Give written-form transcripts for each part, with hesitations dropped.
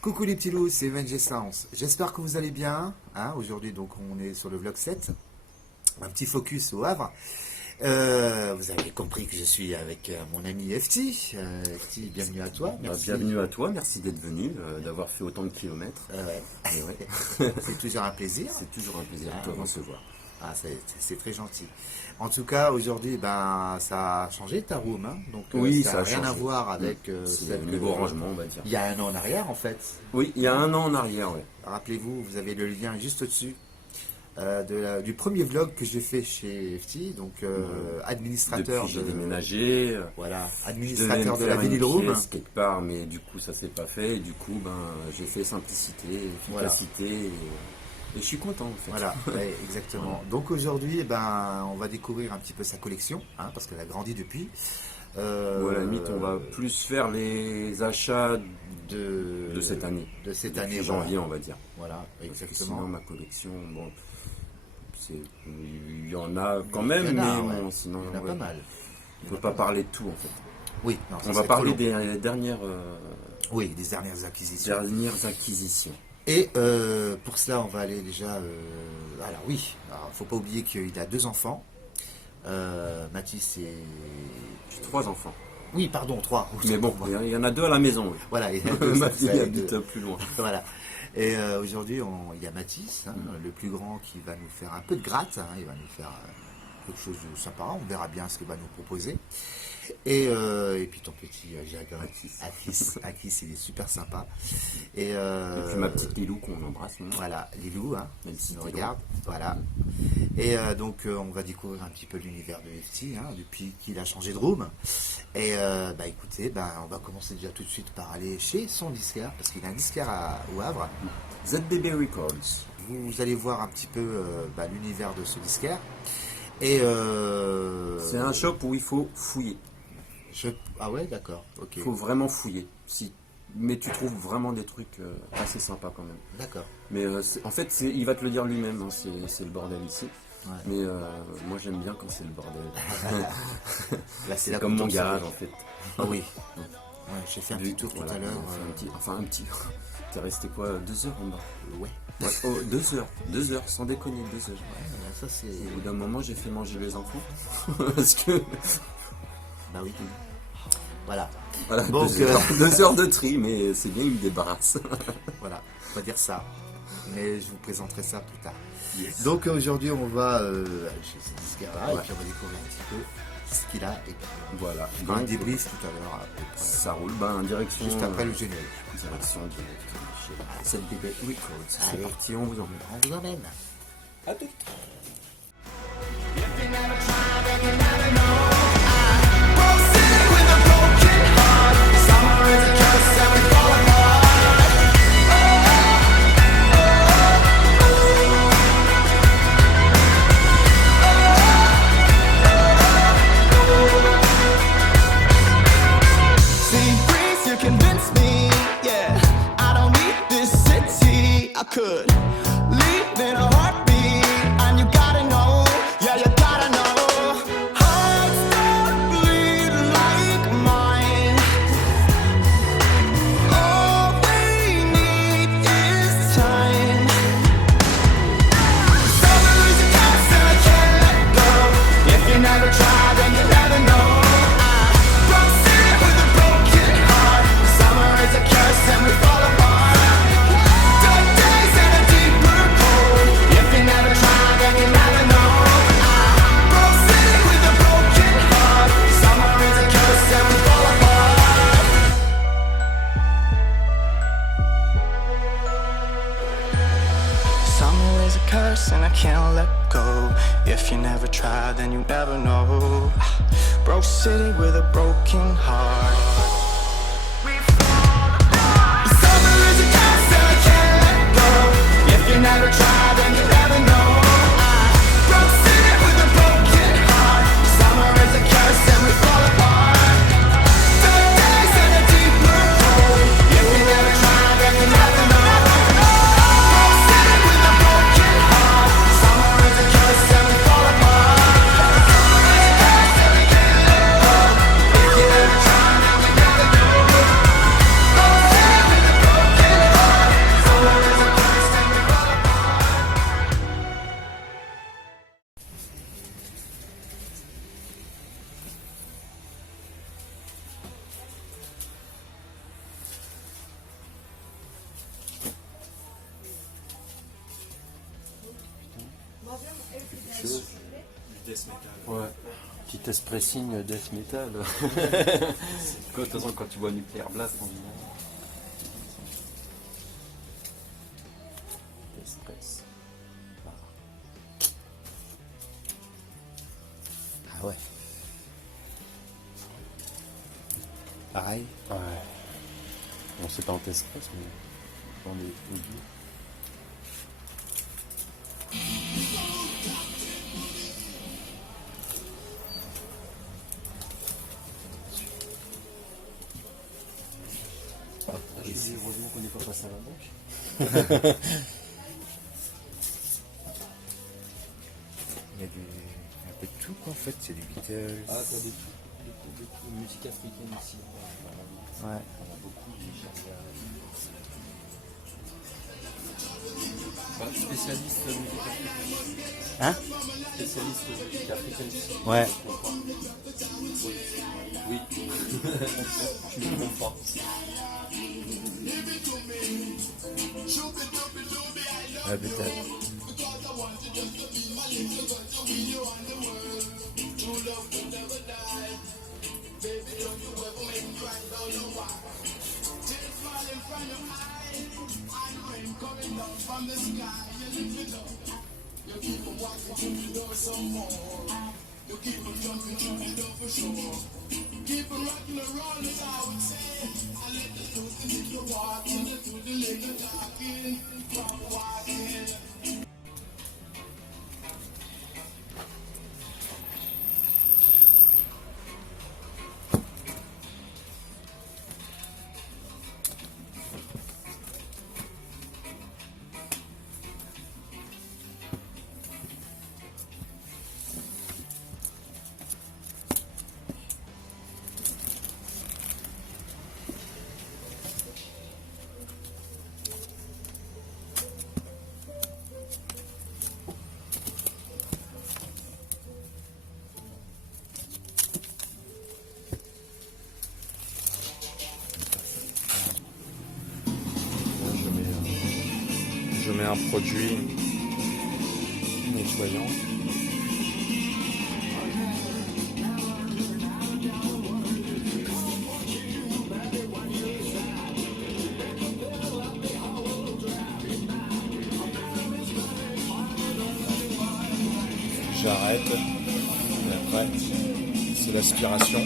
Coucou les petits loups, c'est Evan Gessence. J'espère que vous allez bien. Aujourd'hui, donc, on est sur le vlog 7. Un petit focus au Havre. Vous avez compris que je suis avec mon ami FT. FT, bienvenue à toi. Merci. Bienvenue à toi, merci d'être venu, d'avoir fait autant de kilomètres. C'est toujours un plaisir. C'est toujours un plaisir de te recevoir. C'est très gentil. En tout cas, aujourd'hui, ça a changé ta room. Donc, oui, ça n'a rien à voir avec le nouveau rangement, on va dire. Il y a un an en arrière, en fait. Oui, il y a un an en arrière, oui. Rappelez-vous, vous avez le lien juste au-dessus du premier vlog que j'ai fait chez FT. Donc, administrateur. Depuis, j'ai déménagé. Voilà, administrateur de la Vinyl Room. Quelque part, mais du coup, ça s'est pas fait. Et du coup, j'ai fait simplicité, efficacité. Et je suis content en fait. Voilà, ouais, exactement. Donc aujourd'hui, on va découvrir un petit peu sa collection, parce qu'elle a grandi depuis. À la limite, on va plus faire les achats de cette année. De cette depuis année, janvier, on va dire. Voilà, exactement. Sinon, ma collection, il y en a quand même, mais sinon, il y en a pas mal. On ne peut pas parler de tout en fait. Oui, non, on va parler des dernières. Oui, des dernières acquisitions. Et pour cela, on va aller déjà... alors oui, faut pas oublier qu'il a 2 enfants. Mathis et... J'ai 3 enfants. Oui, pardon, 3. Mais bon, il y en a 2 à la maison. Oui. Voilà, il y a 2. Mathis habite plus loin. Voilà. Et aujourd'hui, il y a Mathis, le plus grand, qui va nous faire un peu de gratte. Il va nous faire quelque chose de sympa. On verra bien ce qu'il va nous proposer. Et puis ton petit Akis, il est super sympa. Et puis ma petite Lilou qu'on embrasse. Voilà, Lilou, si nous regarde. Voilà. Et donc on va découvrir un petit peu l'univers de FT depuis qu'il a changé de room. Et écoutez, on va commencer déjà tout de suite par aller chez son disquaire, parce qu'il a un disquaire au Havre. ZBB Records. Vous allez voir un petit peu l'univers de ce disquaire. Et c'est un shop où il faut fouiller. Ah ouais, d'accord. Il faut vraiment fouiller. Mais tu trouves vraiment des trucs assez sympas quand même. D'accord. Mais en fait, il va te le dire lui-même, c'est le bordel ici. Ouais. Mais moi j'aime bien quand c'est le bordel. Là, c'est comme mon garage en fait. Ah oui. Ouais, j'ai fait un petit tour tout à l'heure. Un petit. T'es resté quoi, 2 heures en bas? Ouais. 2 heures, sans déconner, 2 heures. Ouais, ça c'est... Au bout d'un moment, j'ai fait manger les enfants. Parce que... Bah oui. Voilà. Donc, 2 heures de tri, mais c'est bien, il me débarrasse. Voilà, on va dire ça. Mais je vous présenterai ça plus tard. Yes. Donc aujourd'hui, on va chez ce disquaire-là, et puis on va découvrir un petit peu ce qu'il a. Et puis, voilà. on va un débrief tout à l'heure. Ça roule, en direction... Juste après le générique. Direction de chez ZBB Records. C'est parti, on vous emmène. On vous emmène. À tout. Could leave in a heartbeat, and you gotta know, yeah, you gotta know. Hearts don't bleed like mine. All we need is time. Summer is a constant, I can't let go. If you never try, then you never know. I'm sick with a broken heart. Summer is a curse, and we fall apart. And I can't let go. If you never try, then you never know. Broke city with a broken heart. Summer is a curse and I can't let go. If you never try, then you never know. Broke city with a broken heart. Summer is a curse and we fall apart. Dark days and a deeper cold. If you never try, then you never know. chose. Death metal. Ouais. Petit espressing death metal. De toute façon, quand tu vois Nuclear Blast, en général. Espress. Ah ouais. Pareil. Ouais. Bon, c'est pas en Espress, mais on est au bout. Heureusement qu'on n'est pas passé à la banque. Il y a un peu de tout quoi en fait, c'est du Beatles. Ah, t'as des musiques africaines aussi. Ouais. On a beaucoup de spécialiste musique africaine. Hein? Spécialiste musique africaine. Ouais. Oui. Je ne comprends pas. Ouais, peut-être. Je mets un produit nettoyant. J'arrête. Et après, c'est l'aspiration.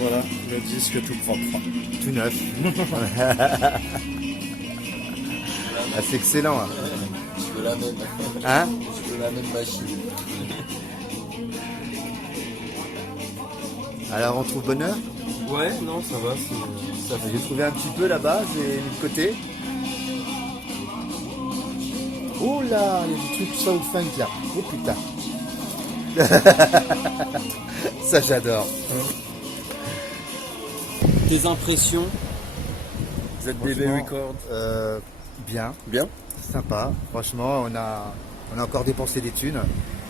Voilà, le disque tout propre. Tout neuf. Ah, c'est excellent. Hein. Je veux la même. Hein? Je veux la même machine. Alors on trouve bonheur. Ouais, non, ça va. Ça J'ai trouvé un petit peu là-bas, j'ai mis de côté. Oh là, il y a des trucs soul funk là. Oh putain. Ça j'adore. Tes impressions? ZBB Record. Bien, Bien. sympa. Franchement, on a encore dépensé des thunes.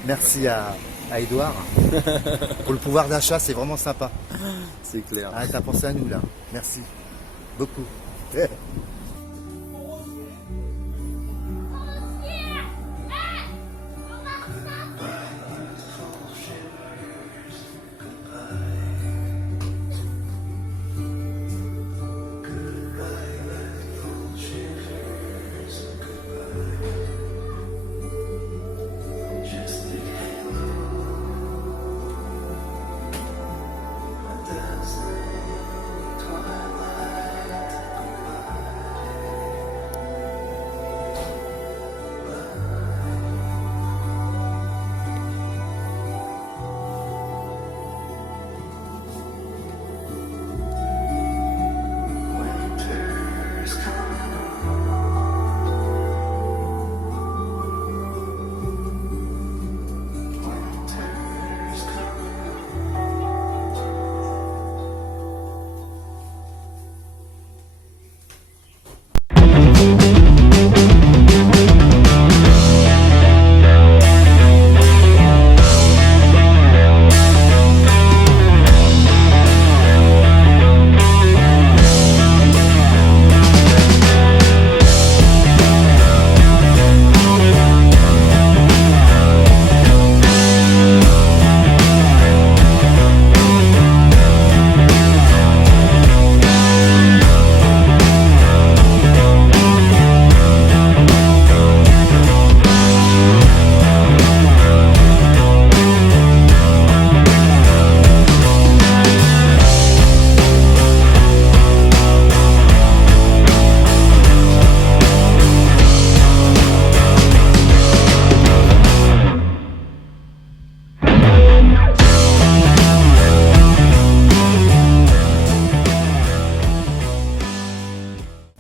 Merci à Edouard. Pour le pouvoir d'achat, c'est vraiment sympa. C'est clair. Ah, t'as pensé à nous là. Merci. Beaucoup.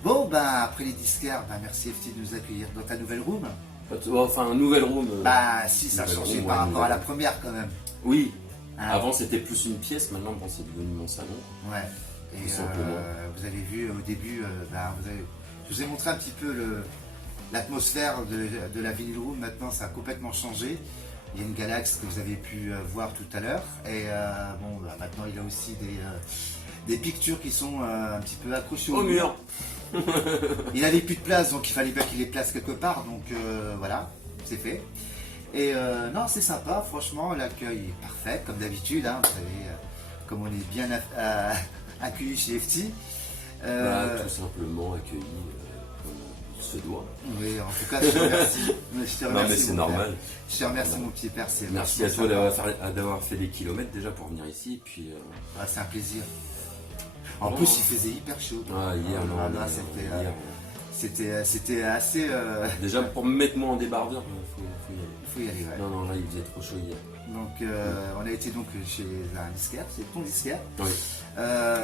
Bon, bah après les disquaires, bah merci FT de nous accueillir dans ta nouvelle room. Enfin, nouvelle room. Bah si, ça a nouvelle changé room, par ouais, rapport à la nouvelle. première quand même. Oui. Hein. Avant c'était plus une pièce, maintenant bon, c'est devenu mon salon. Ouais. Et Tout simplement. vous avez vu au début, je vous ai montré un petit peu l'atmosphère de la Vinyl Room. Maintenant, ça a complètement changé. Il y a une galaxie que vous avez pu voir tout à l'heure. Et bon, bah, maintenant, il y a aussi des pictures qui sont un petit peu accrochées Au mur. Il n'avait plus de place, donc il fallait bien qu'il les place quelque part. Donc voilà, c'est fait. Et non, c'est sympa, franchement, l'accueil est parfait, comme d'habitude. Hein, vous savez, comme on est bien accueilli chez FT. Tout simplement accueilli comme il se doit. Oui, en tout cas, je te remercie. Je te Non remercie, mais c'est mon normal. père. Je te remercie, mon petit père. C'est Merci à vachement toi sympa. d'avoir fait des kilomètres déjà pour venir ici. Et puis, Ah, c'est un plaisir. En Bon. plus, il faisait hyper chaud. hier, Ah, non, là, mais, c'était assez. déjà pour me mettre moi en débardeur, faut y aller. Il faut y aller, ouais. Non, non, là il faisait trop chaud hier. Donc, on a été donc chez un disquaire, c'est ton disquaire. Oui.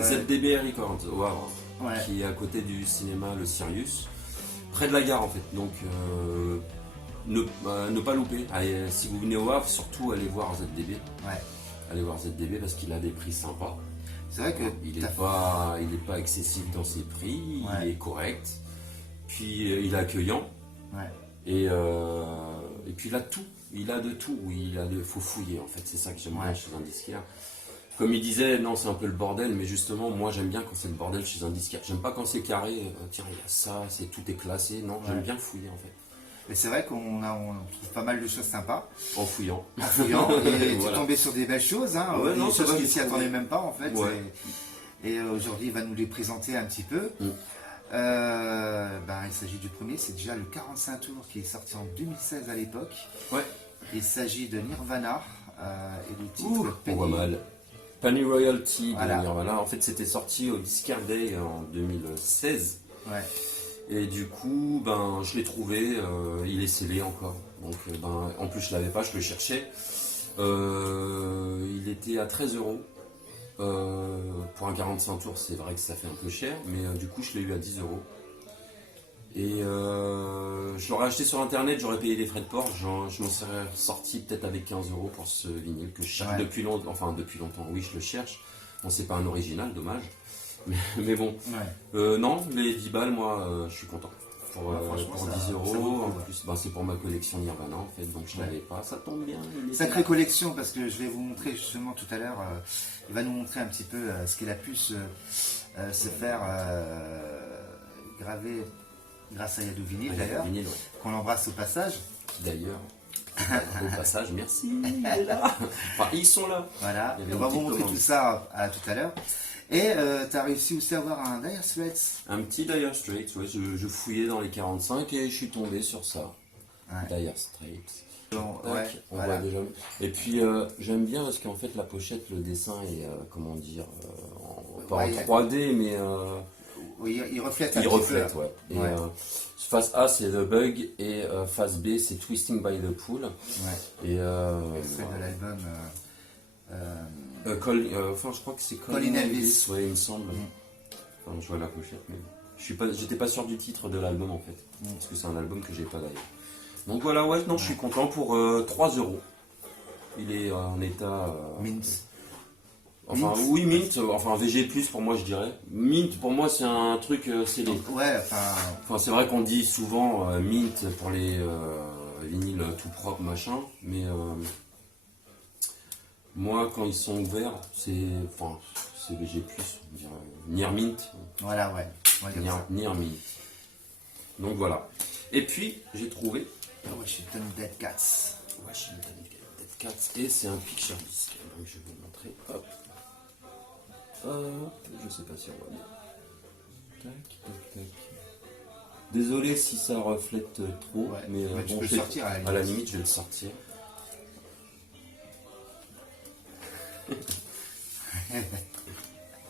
ZDB Records au Havre, Ouais. qui est à côté du cinéma Le Sirius, près de la gare en fait. Donc ne pas louper. Allez, si vous venez au Havre, surtout allez voir ZDB. Ouais. Allez voir ZDB parce qu'il a des prix sympas. C'est vrai que Il t'as- n'est pas excessif dans ses prix, Ouais. il est correct. Puis il est accueillant. Ouais. Et puis il a tout, il a de tout, faut fouiller en fait, c'est ça que j'aime bien Ouais. chez un disquaire. Comme il disait, non c'est un peu le bordel, mais justement moi j'aime bien quand c'est le bordel chez un disquaire. J'aime pas quand c'est carré, tiens il y a ça, tout est classé, non, j'aime Ouais. bien fouiller en fait, Et c'est vrai qu'on trouve pas mal de choses sympas en fouillant. en fouillant. Et tu Voilà. tombé sur des belles choses, hein, Ouais, des non, c'est choses vrai, qui j'ai s'y trouvé. attendaient même pas en fait. Ouais. Et aujourd'hui, il va nous les présenter un petit peu. Mm. Il s'agit du premier, c'est déjà le 45 tours qui est sorti en 2016 à l'époque. Ouais, Il s'agit de Nirvana et le titre on Penny. voit mal. Penny Royalty Voilà. de Nirvana, en fait c'était sorti au Discard Day en 2016. Ouais. Et du coup, je l'ai trouvé, il est scellé encore. Donc, en plus, je l'avais pas, je le cherchais. Il était à 13 €. Pour un 45 tours, c'est vrai que ça fait un peu cher, mais du coup, je l'ai eu à 10 €. Et je l'aurais acheté sur internet, j'aurais payé les frais de port. Je m'en serais sorti peut-être avec 15 € pour ce vinyle que je cherche Ouais. depuis longtemps. Enfin, depuis longtemps, oui, je le cherche. Bon, c'est pas un original, dommage. Mais bon. Ouais. Non, les 10 balles, moi, je suis content. Pour, Ouais, franchement, pour ça- 10 ça vaut le €, coup, en ouais. plus, c'est pour ma collection Nirvana en fait, donc je Ouais. l'avais pas. Ça tombe bien. il est Sacrée là. collection, parce que je vais vous montrer justement tout à l'heure, il va nous montrer un petit peu ce qu'il a pu se faire graver grâce à Yadou Vinyle Ouais, d'ailleurs, vinyle, ouais. qu'on l'embrasse au passage. D'ailleurs, au passage, merci, il est là. Enfin, ils sont là. Voilà, Il y avait et on une va vous petite montrer commande. tout ça tout à l'heure. Et tu as réussi aussi à avoir un Dire Straits. Un petit Dire Straits, ouais, je fouillais dans les 45 et je suis tombé sur ça. Ouais. Dire Straits. Donc, Tac, ouais, on voilà. voit déjà. Et puis j'aime bien parce qu'en fait la pochette, le dessin est comment dire, pas Ouais, en il y a- 3D mais Oui, il reflète un il petit reflète, peu. ouais. Et Ouais. face A c'est The Bug et face B c'est Twisting by the Pool. Ouais. Et Extrait de l'album. enfin je crois que c'est Colin Elvis. ouais il me semble. Enfin, je vois la pochette mais j'étais pas sûr du titre de l'album en fait. Parce que c'est un album que j'ai pas d'ailleurs. Donc voilà, ouais, non, je suis content pour 3 €. Il est en état. Mint. Enfin, Mint. oui, Mint, enfin VG+, pour moi, je dirais. Mint, pour moi, c'est un truc scellé. Ouais, enfin, Enfin, c'est vrai qu'on dit souvent Mint pour les vinyles tout propres, machin, mais moi, quand ils sont ouverts, c'est VG+, on dirait. Near Mint, voilà, ouais. On va dire ça. Near Mint. Donc voilà. Et puis, j'ai trouvé Washington Dead Cats. Washington Dead Cats, et c'est un picture disc. Donc, je vais vous montrer. Hop. Je sais pas si on va bien. Tac, tac, tac. Désolé si ça reflète trop, Ouais, mais tu bon, peux je le sortir à la à la limite, je vais le sortir.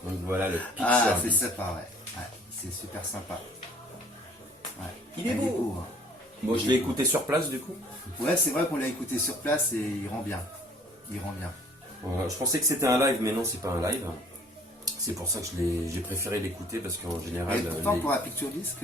Donc voilà le picture Ah, c'est disc. sympa, ouais. Ouais, c'est super sympa. Ouais. Il est beau. hein. Moi, je l'ai écouté sur place du coup. Ouais, c'est vrai qu'on l'a écouté sur place et il rend bien. Il rend bien. Je pensais que c'était un live, mais non, c'est pas un live. C'est pour ça que j'ai préféré l'écouter parce qu'en général. Et pourtant, les- pour un picture disc,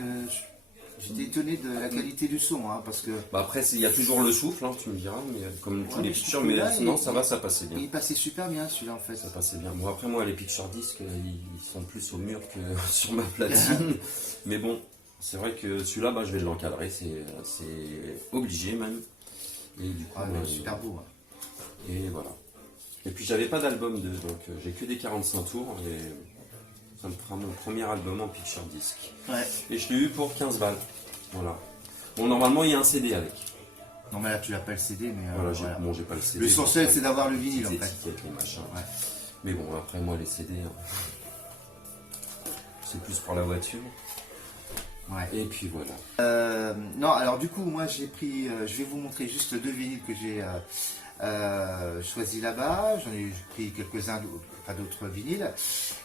j'étais étonné de la qualité du son, hein, parce que Bah après, il y a toujours le souffle, hein, tu me diras, mais comme tous Ouais, les mais je pictures, trouve que mais là, sinon il- ça va, ça passait bien. il passait super bien celui-là en fait. Ça passait bien. Bon, après, moi, les picture discs, ils sont plus au mur que sur ma platine. Mais bon, c'est vrai que celui-là, bah, je vais l'encadrer, c'est obligé même. Et du coup, Ah, mais super beau. hein. et voilà. Et puis, j'avais pas d'album de, donc j'ai que des 45 tours, et ça me fera mon premier album en picture disc. Ouais. Et je l'ai eu pour 15 balles. Voilà. Bon, normalement, il y a un CD avec. Non, mais là tu l'appelles CD, mais Voilà, voilà. bon, j'ai pas le CD. L'essentiel donc, c'est d'avoir le vinyle en les fait. étiquettes, les machins. Ouais. Mais bon, après moi les CD, c'est plus pour la voiture. Ouais. Et puis voilà. Non, alors du coup, moi j'ai pris, je vais vous montrer juste deux vinyles que j'ai choisis là-bas. J'en ai pris quelques-uns, pas d'autres vinyles.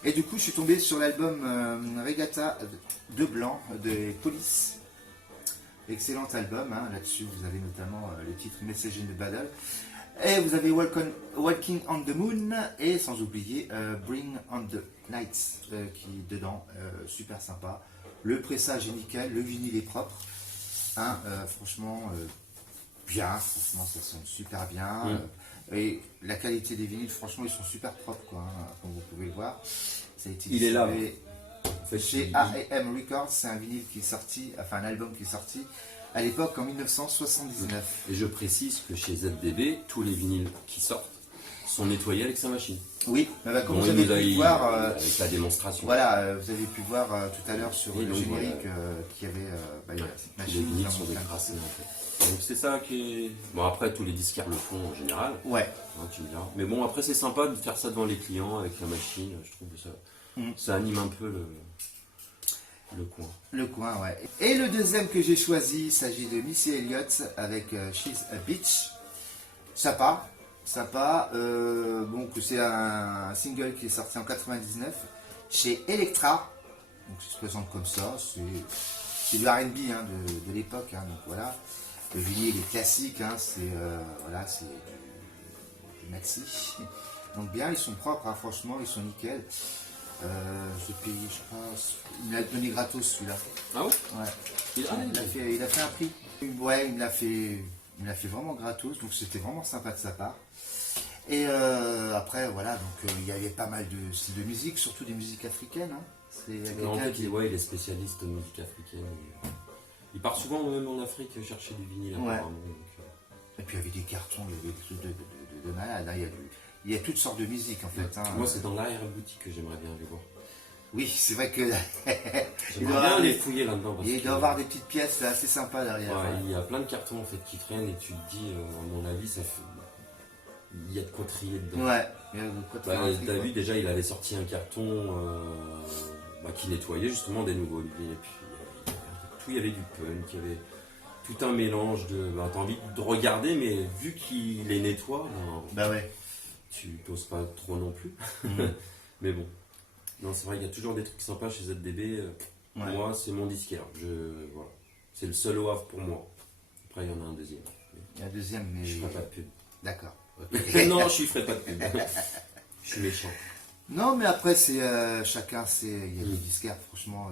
Et du coup, je suis tombé sur l'album Regatta de Blanc de Police. Excellent album, hein. Là-dessus vous avez notamment le titre Message in the Battle. Et vous avez Walking on the Moon et sans oublier Bring on the Nights qui est dedans, super sympa. Le pressage est nickel, le vinyle est propre. Hein, franchement, bien, franchement ça sonne super bien. Et la qualité des vinyles, franchement ils sont super propres quoi, hein, comme vous pouvez le voir. Ça a été Il est là, distribué En fait, chez il- A&M Records, c'est un vinyle qui est sorti, enfin un album qui est sorti à l'époque en 1979. Et je précise que chez ZDB, tous les vinyles qui sortent sont nettoyés avec sa machine. Oui, bah, comme Bon, vous il avez nous a- pu il- voir, avec la démonstration. voilà, vous avez pu voir tout à l'heure sur Et le donc, générique qu'il y avait Ouais, cette tous les machine. vinyles qui sont en montre un décrassés petit peu. en fait. Donc c'est ça qui est. Bon après tous les disquaires le font en général, Ouais, hein, tu me diras. Mais bon après c'est sympa de faire ça devant les clients avec la machine, je trouve que ça anime un peu le coin. le coin, ouais. Et le deuxième que j'ai choisi, il s'agit de Missy Elliott avec She's a Bitch. Sympa, bon, que c'est un single qui est sorti en 99 chez Elektra. Donc ça se présente comme ça, c'est du R&B hein, de l'époque, hein, donc voilà. Le vinyle est classique, hein, c'est voilà, c'est du maxi. Donc bien, ils sont propres, hein, franchement, ils sont nickel. J'ai payé, je pense, il me l'a donné gratos celui-là. Ah ouais. Ouais. Il- ah, Il a fait un prix. Ouais, il me l'a fait vraiment gratos, donc c'était vraiment sympa de sa part. Et après, voilà, donc il y avait pas mal de styles de musique, surtout des musiques africaines. Hein. C'est En quelqu'un fait, qui- il est spécialiste de musique africaine. Il part souvent même en Afrique chercher du vinyle Ouais. apparemment. Donc, Et puis il y avait des cartons, il y avait des trucs de malade. Hein. Il y a toutes sortes de musiques en fait. Hein. Moi, c'est dans l'arrière-boutique que j'aimerais bien aller voir. Oui, c'est vrai que il J'aimerais doit bien avoir les des- fouiller là-dedans. parce il que- doit y avoir des petites pièces assez sympas derrière. Ouais, hein. il y a plein de cartons en fait qui traînent et tu te dis, à mon avis, ça fait. Il y a de quoi trier dedans. Ouais, il y a de quoi te Bah, faire un tri, t'as quoi. vu déjà, il avait sorti un carton qui nettoyait justement des nouveaux vinyles. Et puis il y avait du punk, il y avait tout un mélange de. Bah, t'as envie de regarder, mais vu qu'il les nettoie, ben, Bah ouais. tu t'oses pas trop non plus. Mhm. Mais bon. Non, c'est vrai, il y a toujours des trucs sympas chez ZDB. Ouais. Moi, c'est mon disquaire. Voilà. C'est le seul au Havre pour moi. Après, il y en a un deuxième. Il y a un deuxième, mais. Je ferai pas de pub. D'accord. Non, je ferai pas de pub. Je suis méchant. Non, mais après, c'est chacun, il y a des disquaires, franchement,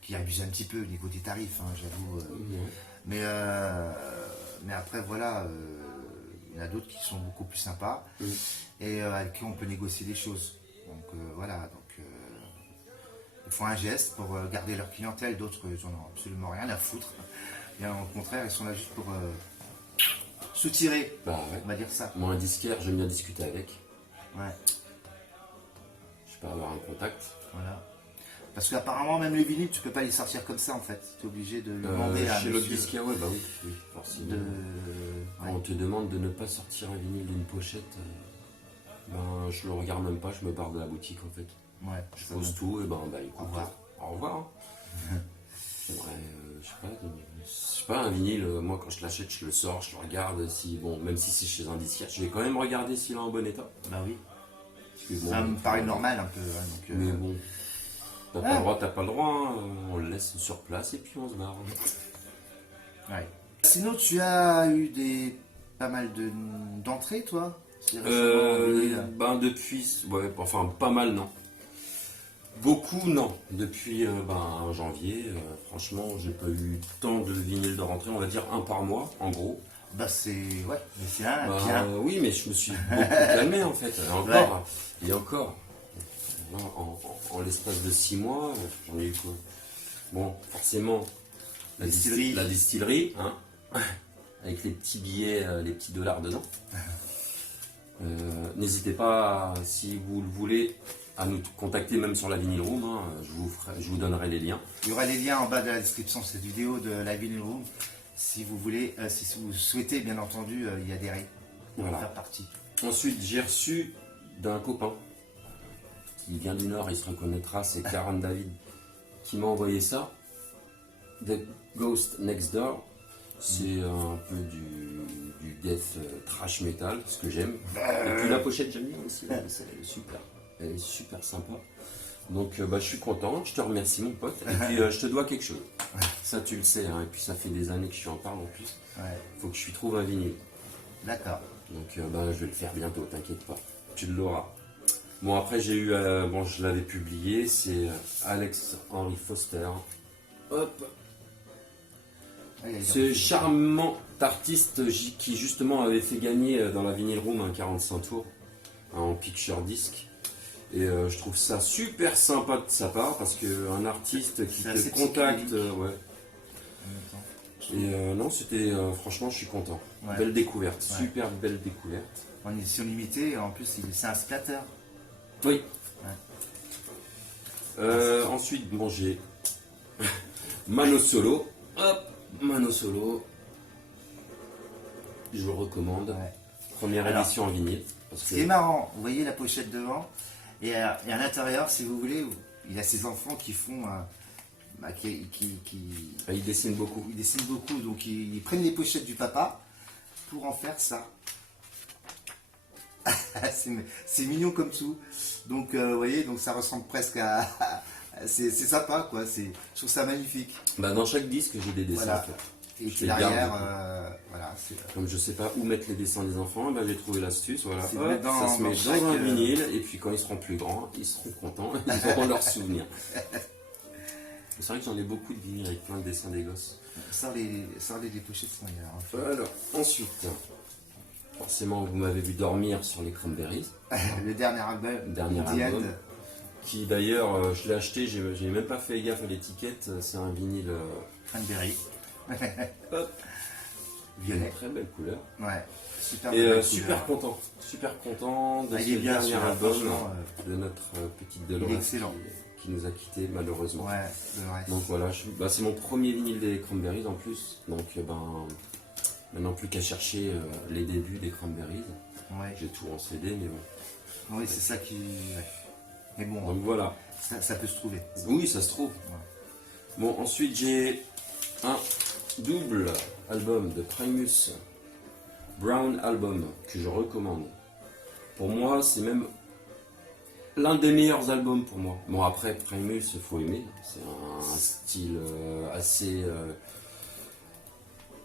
qui abusent un petit peu au niveau des tarifs, hein, j'avoue. Ouais. Mais après, voilà, Il y en a d'autres qui sont beaucoup plus sympas Oui. et avec qui on peut négocier des choses. Donc voilà, donc ils font un geste pour garder leur clientèle, d'autres ils n'en ont absolument rien à foutre. Bien au contraire, ils sont là juste pour soutirer, Bah ouais. on va dire ça. Moi, un disquaire, j'aime bien discuter avec. Ouais, Je peux avoir un contact. voilà. Parce qu'apparemment, même les vinyles, tu peux pas les sortir comme ça en fait. Tu es obligé de demander à Chez l'autre monsieur disquaire, ouais, bah oui, oui, forcément. de... Quand ouais. on te demande de ne pas sortir un vinyle d'une pochette, ben je le regarde même pas, je me barre de la boutique en fait. Ouais, Je ça pose va. tout et ben bah écoute, Au revoir. Au revoir. Hein. J'aimerais, je sais pas, un vinyle, moi quand je l'achète, je le sors, je le regarde, si, bon, même si c'est chez un disquaire, je vais quand même regarder s'il est en bon état. Bah oui. Parce que, bon, Ça me paraît normal un peu. Hein, donc, Mais bon, t'as pas Ouais. le droit, hein, on le laisse sur place et puis on se barre. ouais. Sinon, tu as eu pas mal d'entrées, toi? C'est récemment, en vinyle. Ben depuis, ouais, enfin pas mal non. Beaucoup non. Depuis janvier, franchement, j'ai pas eu tant de vinyles de rentrée, on va dire un par mois en gros. Bah c'est... Ouais, mais c'est un, Bah, bien. oui, mais je me suis beaucoup calmé en fait. Et encore. Là, en l'espace de 6 mois, j'en ai eu quoi? Bon, forcément, la distillerie, hein, avec les petits billets, les petits dollars dedans. N'hésitez pas, si vous le voulez, à nous contacter même sur la Vinyl Room. Hein, je vous donnerai les liens. Il y aura les liens en bas de la description de cette vidéo de la Vinyl Room. Si vous voulez, si vous souhaitez, bien entendu, y adhérer. Voilà. Faire partie. Ensuite, j'ai reçu d'un copain qui vient du Nord, il se reconnaîtra, c'est Karen David qui m'a envoyé ça. The Ghost Next Door, c'est un peu du death trash metal, ce que j'aime. Et puis la pochette, j'aime bien aussi, elle est super sympa. Donc je suis content, je te remercie mon pote, et puis je te dois quelque chose. Ça tu le sais, hein, et puis ça fait des années que je en parle en plus. Ouais. Faut que je lui trouve un vinyle. D'accord. Donc je vais le faire bientôt, t'inquiète pas. Tu l'auras. Bon après j'ai eu, je l'avais publié, c'est Alex Henry Foster. Hop. Ouais, Ce charmant artiste qui justement avait fait gagner dans la Vinyl Room un 45 tours en picture disc. Et je trouve ça super sympa de sa part parce qu'un artiste qui C'est assez te contacte, psychédélique. ouais. Et non, c'était franchement, je suis content. Ouais. Belle découverte, Ouais. super belle découverte. En édition limitée, en plus, c'est un splatter. Oui. Ensuite, bon, j'ai Mano Solo. Hop, Mano Solo. Je le recommande. Ouais. Première Alors, édition en vinyle. Parce Ce que qui est marrant, vous voyez la pochette devant, et à l'intérieur, si vous voulez, il a ses enfants qui font, il dessine beaucoup. ils dessinent beaucoup, donc ils prennent les pochettes du papa pour en faire ça. C'est mignon comme tout. Donc, vous voyez, donc ça ressemble presque à, c'est sympa, quoi. Je trouve ça magnifique. Bah, dans chaque disque, j'ai des dessins. Voilà. à faire. Et Je puis les garde, l'arrière, du coup. voilà, Comme je sais pas où mettre les dessins des enfants, j'ai trouvé l'astuce. Voilà. C'est Hop, mettre dans- ça se met dans dans chaque, un vinyle, et puis quand ils seront plus grands, ils seront contents, ils auront leurs souvenirs. C'est vrai que j'en ai beaucoup de vinyles avec plein de dessins des gosses. sort les pochettes sont ailleurs. Alors, ensuite, forcément, vous m'avez vu dormir sur les Cranberries, Le dernier album, Dernier The album. End. qui d'ailleurs, je l'ai acheté, j'ai même pas fait gaffe à l'étiquette, c'est un vinyle Cranberry. hop, Violet. très belle couleur. Ouais, super. Et belle super couleur. content de Ah, ce il est bien dernier celui-là, album franchement, de notre petite il est Dolores excellent. qui nous a quittés malheureusement. Ouais, le reste. Donc voilà, c'est mon premier vinyle des Cranberries en plus. Donc maintenant plus qu'à chercher les débuts des Cranberries. Ouais. J'ai tout en CD, mais bon. Oui, c'est ça qui. Ouais. Mais bon, Donc voilà. ça peut se trouver. Oui, ça se trouve. Bon, ensuite j'ai un double album de Primus, Brown Album, que je recommande. Pour moi, c'est même l'un des meilleurs albums pour moi. Bon, après, Primus, il faut aimer. C'est un style assez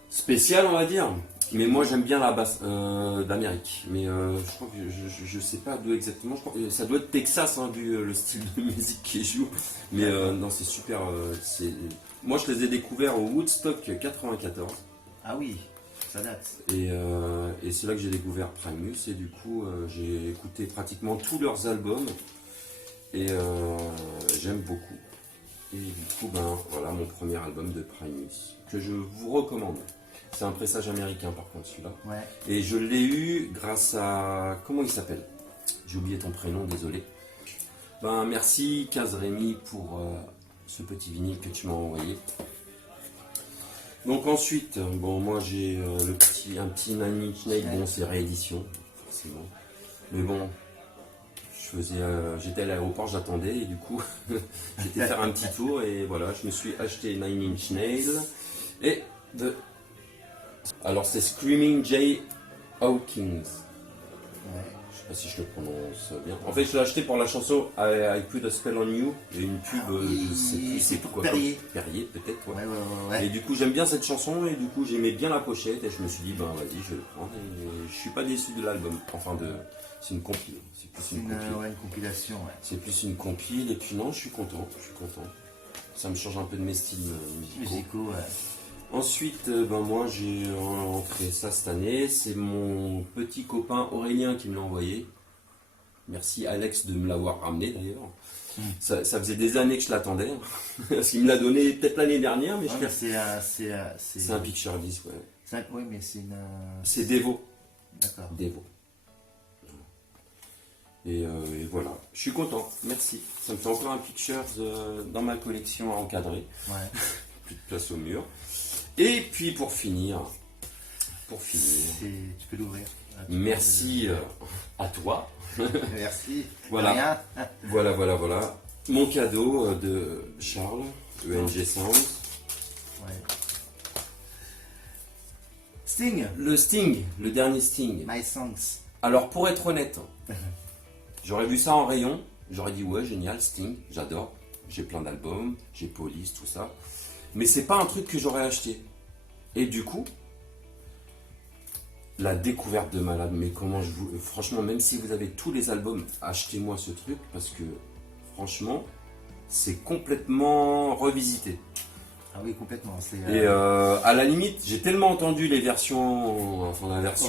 spécial, on va dire. Mais moi, j'aime bien la basse d'Amérique. Mais je crois que je sais pas d'où exactement. Je crois que ça doit être Texas, hein, vu le style de musique qui joue. Mais non, c'est super. Moi, je les ai découverts au Woodstock 94. Ah oui, ça date. Et c'est là que j'ai découvert Primus et du coup j'ai écouté pratiquement tous leurs albums et j'aime beaucoup. Et du coup ben voilà mon premier album de Primus que je vous recommande. C'est un pressage américain par contre celui-là. Ouais. Et je l'ai eu grâce à... Comment il s'appelle? J'ai oublié ton prénom, désolé. Ben merci Kaz Rémi pour ce petit vinyle que tu m'as envoyé. Donc ensuite, bon moi j'ai un petit Nine Inch Nails, bon c'est réédition, forcément. Mais bon, j'étais à l'aéroport, j'attendais et du coup j'étais faire un petit tour et voilà, je me suis acheté Nine Inch Nails et alors c'est Screaming Jay Hawkins. Ouais. Je sais pas si je le prononce bien. En fait, je l'ai acheté pour la chanson I Put a Spell on You. Il y a une pub, oui, je sais plus c'est c'est pour quoi. Perrier. Perrier, peut-être, ouais. Ouais. Et du coup, j'aime bien cette chanson et du coup, j'aimais bien la pochette et je me suis dit, ben vas-y, je vais le prendre. Et je suis pas déçu de l'album. Enfin, c'est une compile. C'est plus une compile. Une compilation, ouais. C'est plus une compile et puis non, je suis content. Ça me change un peu de mes styles musicaux. Ouais. Ensuite, ben moi j'ai rentré ça cette année. C'est mon petit copain Aurélien qui me l'a envoyé. Merci Alex de me l'avoir ramené d'ailleurs. Ça faisait des années que je l'attendais. Parce qu'il me l'a donné peut-être l'année dernière, mais C'est un picture disc, ouais. Oui, mais c'est une. C'est Devo. D'accord. Devo. Et voilà. Je suis content, merci. Ça me fait encore un picture dans ma collection à encadrer. Ouais. Plus de place au mur. Et puis pour finir, Tu peux l'ouvrir. merci à toi. Merci. Voilà. Rien. Voilà. Mon cadeau de Charles, ENG Sound. Ouais. Sting. Le Sting, le dernier Sting. My Songs. Alors pour être honnête, j'aurais vu ça en rayon, j'aurais dit ouais génial, Sting, j'adore. J'ai plein d'albums, j'ai Police, tout ça. Mais c'est pas un truc que j'aurais acheté. Et du coup, la découverte de malade, mais franchement, même si vous avez tous les albums, achetez-moi ce truc parce que franchement, c'est complètement revisité. Ah oui, complètement. Et à la limite, j'ai tellement entendu la version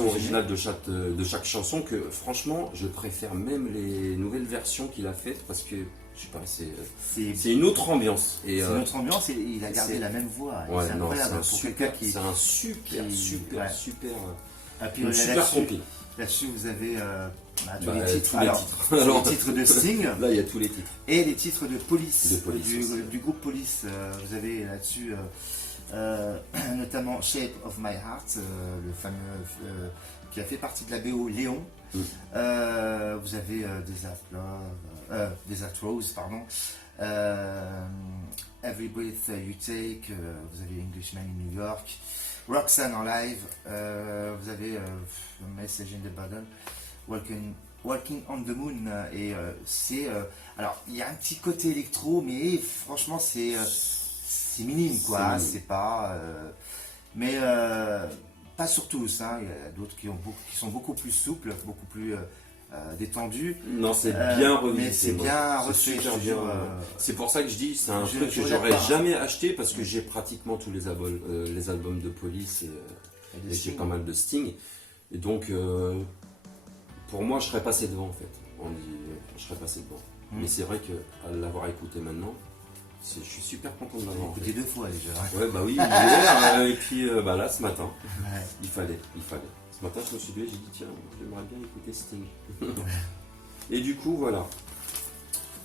originale de chaque chanson que franchement, je préfère même les nouvelles versions qu'il a faites parce que je sais pas, c'est une autre ambiance. C'est une autre ambiance et il a gardé la même voix. Ouais, c'est incroyable pour quelqu'un qui. C'est un super compil. Là-dessus, vous avez tous les les titres. Alors, les titres de Sting. Là, il y a tous les titres. Et les titres de Police. Du groupe Police. Vous avez là-dessus notamment Shape of My Heart, le fameux qui a fait partie de la BO Léon. Vous avez Desert Rose, pardon. Every Breath You Take, vous avez Englishman in New York, Roxanne en live, vous avez Message in the Bottom, Walking on the Moon, et alors il y a un petit côté électro, mais franchement c'est minime quoi, c'est pas, mais pas sur tous, hein. Il y a d'autres qui sont beaucoup plus souples, beaucoup plus détendu. Non, c'est bien revisité. Mais c'est bien reçu. C'est pour ça que je dis, c'est un truc que j'aurais jamais acheté parce que j'ai pratiquement tous les albums de Police et j'ai pas mal de Sting. Et donc, pour moi, je serais passé devant en fait. Je serais passé devant. Mais c'est vrai qu'à l'avoir écouté maintenant, je suis super content de l'avoir écouté 2 fois déjà. Ouais, bah oui, hier, et puis là, ce matin, il fallait. Ce matin, je me suis levé, j'ai dit, tiens, j'aimerais bien écouter Sting. Et du coup, voilà.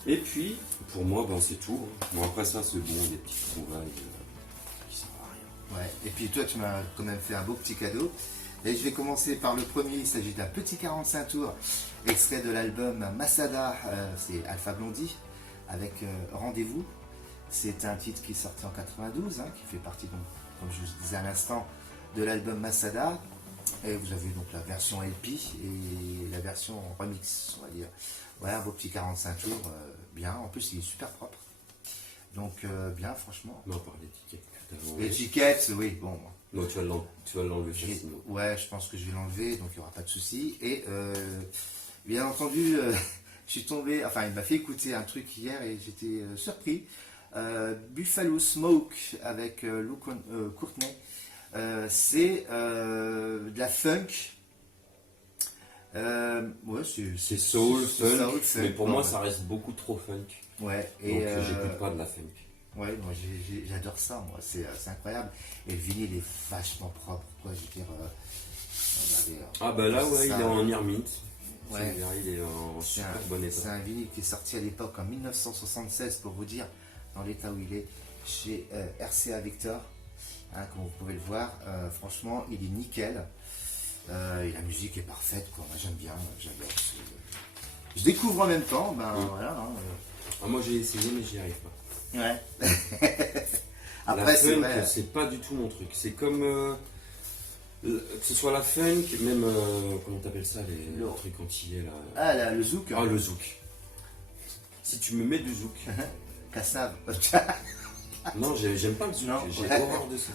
Et puis, pour moi, c'est tout. Bon, après ça, c'est bon, des petites trouvailles qui servent à rien. Ouais, et puis toi, tu m'as quand même fait un beau petit cadeau. Et je vais commencer par le premier, il s'agit d'un petit 45 tours, extrait de l'album Masada, c'est Alpha Blondie, avec Rendez-vous. C'est un titre qui est sorti en 92, qui fait partie, donc, comme je vous disais à l'instant, de l'album Masada. Et vous avez donc la version LP et la version remix, on va dire. Voilà, un beau petit 45 tours, bien. En plus, il est super propre. Donc, bien, franchement. Non, par l'étiquette. L'étiquette, oui, bon. Non, tu vas l'enlever facilement. Ouais, je pense que je vais l'enlever, donc il n'y aura pas de souci. Et bien entendu, je suis tombé, enfin, il m'a fait écouter un truc hier et j'étais surpris. Buffalo Smoke avec Lou Courtney. C'est de la funk. Ouais, C'est soul, funk, soul, mais pour moi ouais. ça reste beaucoup trop funk. Ouais, Donc et j'écoute pas de la funk. ouais, moi j'adore ça, moi, c'est incroyable. Et le vinyle est vachement propre, quoi, je veux dire. Regardez, Ah bah là ouais, ça, il est en ear mint. Ouais. Il est en c'est super un, bon c'est état. un vinyle qui est sorti à l'époque en 1976, pour vous dire, dans l'état où il est, chez RCA Victor. Hein, comme vous pouvez le voir, franchement, il est nickel. Et la musique est parfaite, quoi. Moi j'aime bien, j'adore. Je découvre en même temps, ben voilà. Hein, Ah, moi j'ai essayé mais j'y arrive pas. Ouais. Après, La c'est funk, vrai. c'est pas du tout mon truc. C'est comme que ce soit la funk, même comment t'appelles ça, les trucs antillais là. Ah, là, le zouk. Ah le zouk. Si tu me mets du zouk. Cassav. Non, j'aime pas le zouk. Non. J'ai horreur de ça.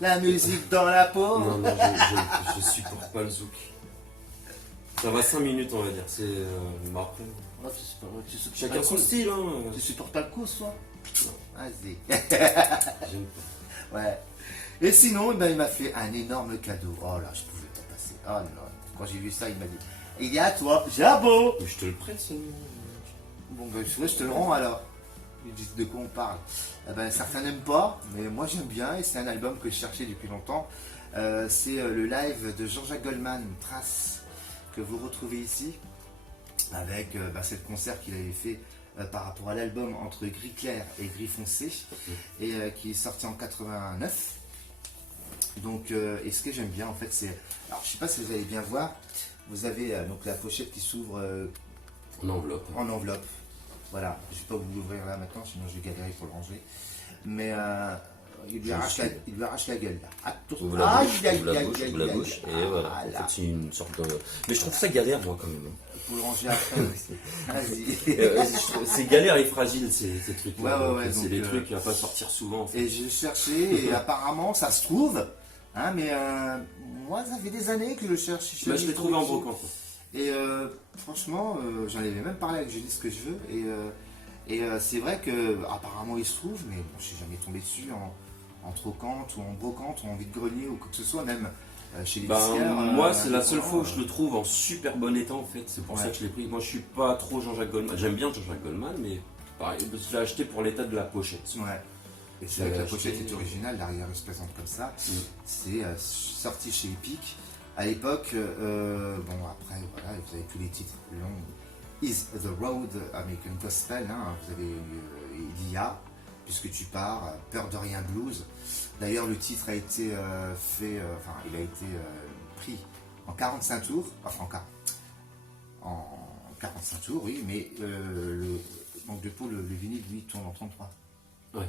La musique dans la peau. Non, non, je supporte pas le zouk. Ça va 5 minutes, on va dire. C'est. Mais après, Oh, tu supportes chacun pas son le cous. style, hein. Tu supportes pas le coup, toi? Vas-y. J'aime pas. Ouais. Et sinon, eh ben, il m'a fait un énorme cadeau. Oh là, je pouvais pas passer. Oh non. Quand j'ai vu ça, il m'a dit, il y a toi, Jabo. Mais je te le prête seulement. Bon, ben, je te le rends alors. Ils disent de quoi on parle. Eh ben, certains n'aiment pas, mais moi j'aime bien. Et c'est un album que je cherchais depuis longtemps. C'est le live de Jean-Jacques Goldman, Trace, que vous retrouvez ici. Avec c'est le concert qu'il avait fait par rapport à l'album Entre Gris Clair et Gris Foncé. Et qui est sorti en 89. Donc, et ce que j'aime bien en fait, c'est. Alors, je sais pas si vous allez bien voir. Vous avez donc la pochette qui s'ouvre En enveloppe. en enveloppe. Voilà, je ne vais pas vous l'ouvrir là maintenant, sinon je vais galérer pour le ranger. Mais il lui arrache la gueule là. Attention. Ouvre la Aïe, bouche, aïe, ouvre la aïe, bouche, aïe, ouvre la aïe, bouche, aïe. et voilà. Ah, En là. fait, c'est une sorte de. Mais je trouve ça galère, moi, quand même. Faut le ranger après aussi. Vas-y. C'est galère et fragile, ces trucs. Ouais, C'est donc, des trucs à pas sortir souvent. En fait. Et j'ai cherché et apparemment ça se trouve. Hein, mais moi ça fait des années que je cherche. Bah, je l'ai trouvé en brocante. Et franchement, j'en avais même parlé avec Julie ce que je veux. Et c'est vrai que apparemment il se trouve, mais bon, je suis jamais tombé dessus en trocante ou en brocante ou en vide-grenier ou quoi que ce soit, même chez les disquaires. Moi, c'est la seule fois où je le trouve en super bon état en fait. C'est pour ça Ouais. que je l'ai pris. Moi, je suis pas trop Jean-Jacques Goldman. J'aime bien Jean-Jacques Goldman, mais pareil, je l'ai acheté pour l'état de la pochette. Ouais. Et c'est J'avais vrai que la acheté- pochette est originale, l'arrière elle se présente comme ça. C'est sorti chez Epic. À l'époque, bon après voilà, vous avez tous les titres longs. Is the Road American Gospel, hein, vous avez il y a, puisque tu pars, Peur de rien blues. D'ailleurs le titre a été il a été pris en 45 tours, enfin en 45 tours, oui, mais donc de pour le vinyle lui tourne en 33. Ouais.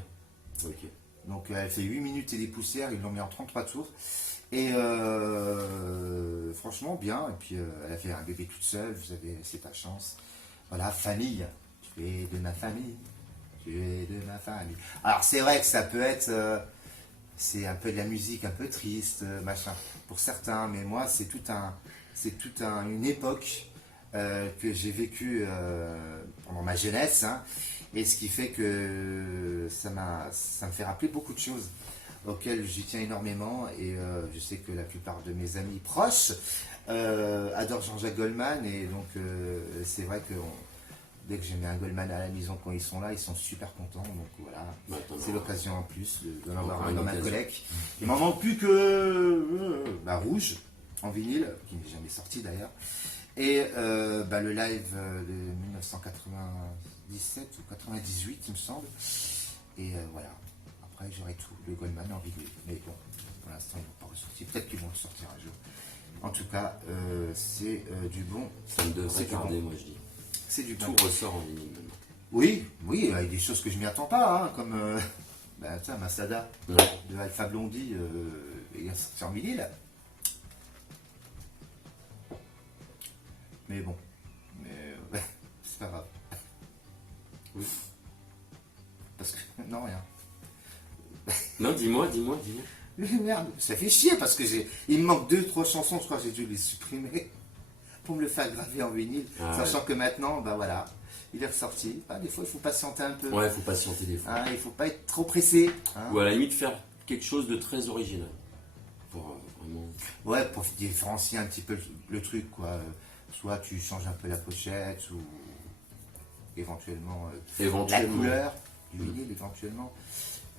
Ok. Donc elle fait 8 minutes et des poussières, ils l'ont mis en 33 tours. Et franchement bien, et puis elle a fait un bébé toute seule, c'est ta chance. Voilà, famille, tu es de ma famille, tu es de ma famille. Alors c'est vrai que ça peut être, c'est un peu de la musique un peu triste, machin, pour certains, mais moi c'est une époque que j'ai vécue pendant ma jeunesse, hein, et ce qui fait que ça me fait rappeler beaucoup de choses auxquelles j'y tiens énormément, et je sais que la plupart de mes amis proches adorent Jean-Jacques Goldman, et donc c'est vrai que dès que j'ai mis un Goldman à la maison quand ils sont là, ils sont super contents, donc voilà, c'est l'occasion en plus d'en avoir un dans ma collecte. Il m'en manque plus que Rouge en vinyle, qui n'est jamais sorti d'ailleurs, et le live de 1997 ou 98 il me semble, et voilà. Après j'aurai tout, le Goldman en vinyle, mais bon, pour l'instant ils n'ont pas ressorti, peut-être qu'ils vont le sortir un jour. En tout cas, c'est du bon. Ça me devrait C'est du tarder, bon. moi je dis. C'est du bon. Tout ressort en vinyle maintenant. Oui, il y a des choses que je m'y attends pas, hein, comme Masada Ouais. de Alpha Blondie, il est sorti en vinyle. Mais bon, c'est pas grave. Oui. Parce que, non, rien. Non, dis-moi. Mais merde, ça fait chier parce que il me manque 2-3 chansons, je crois que j'ai dû les supprimer pour me le faire graver en vinyle, sachant que maintenant, voilà, il est ressorti. Des fois, il faut patienter un peu. Ouais, faut patienter des fois. Hein, il faut pas être trop pressé. Hein. Ou à la limite faire quelque chose de très original. pour vraiment. Ouais, pour différencier un petit peu le truc, quoi. Soit tu changes un peu la pochette, ou éventuellement, la Éventuellement. couleur du vinyle, éventuellement.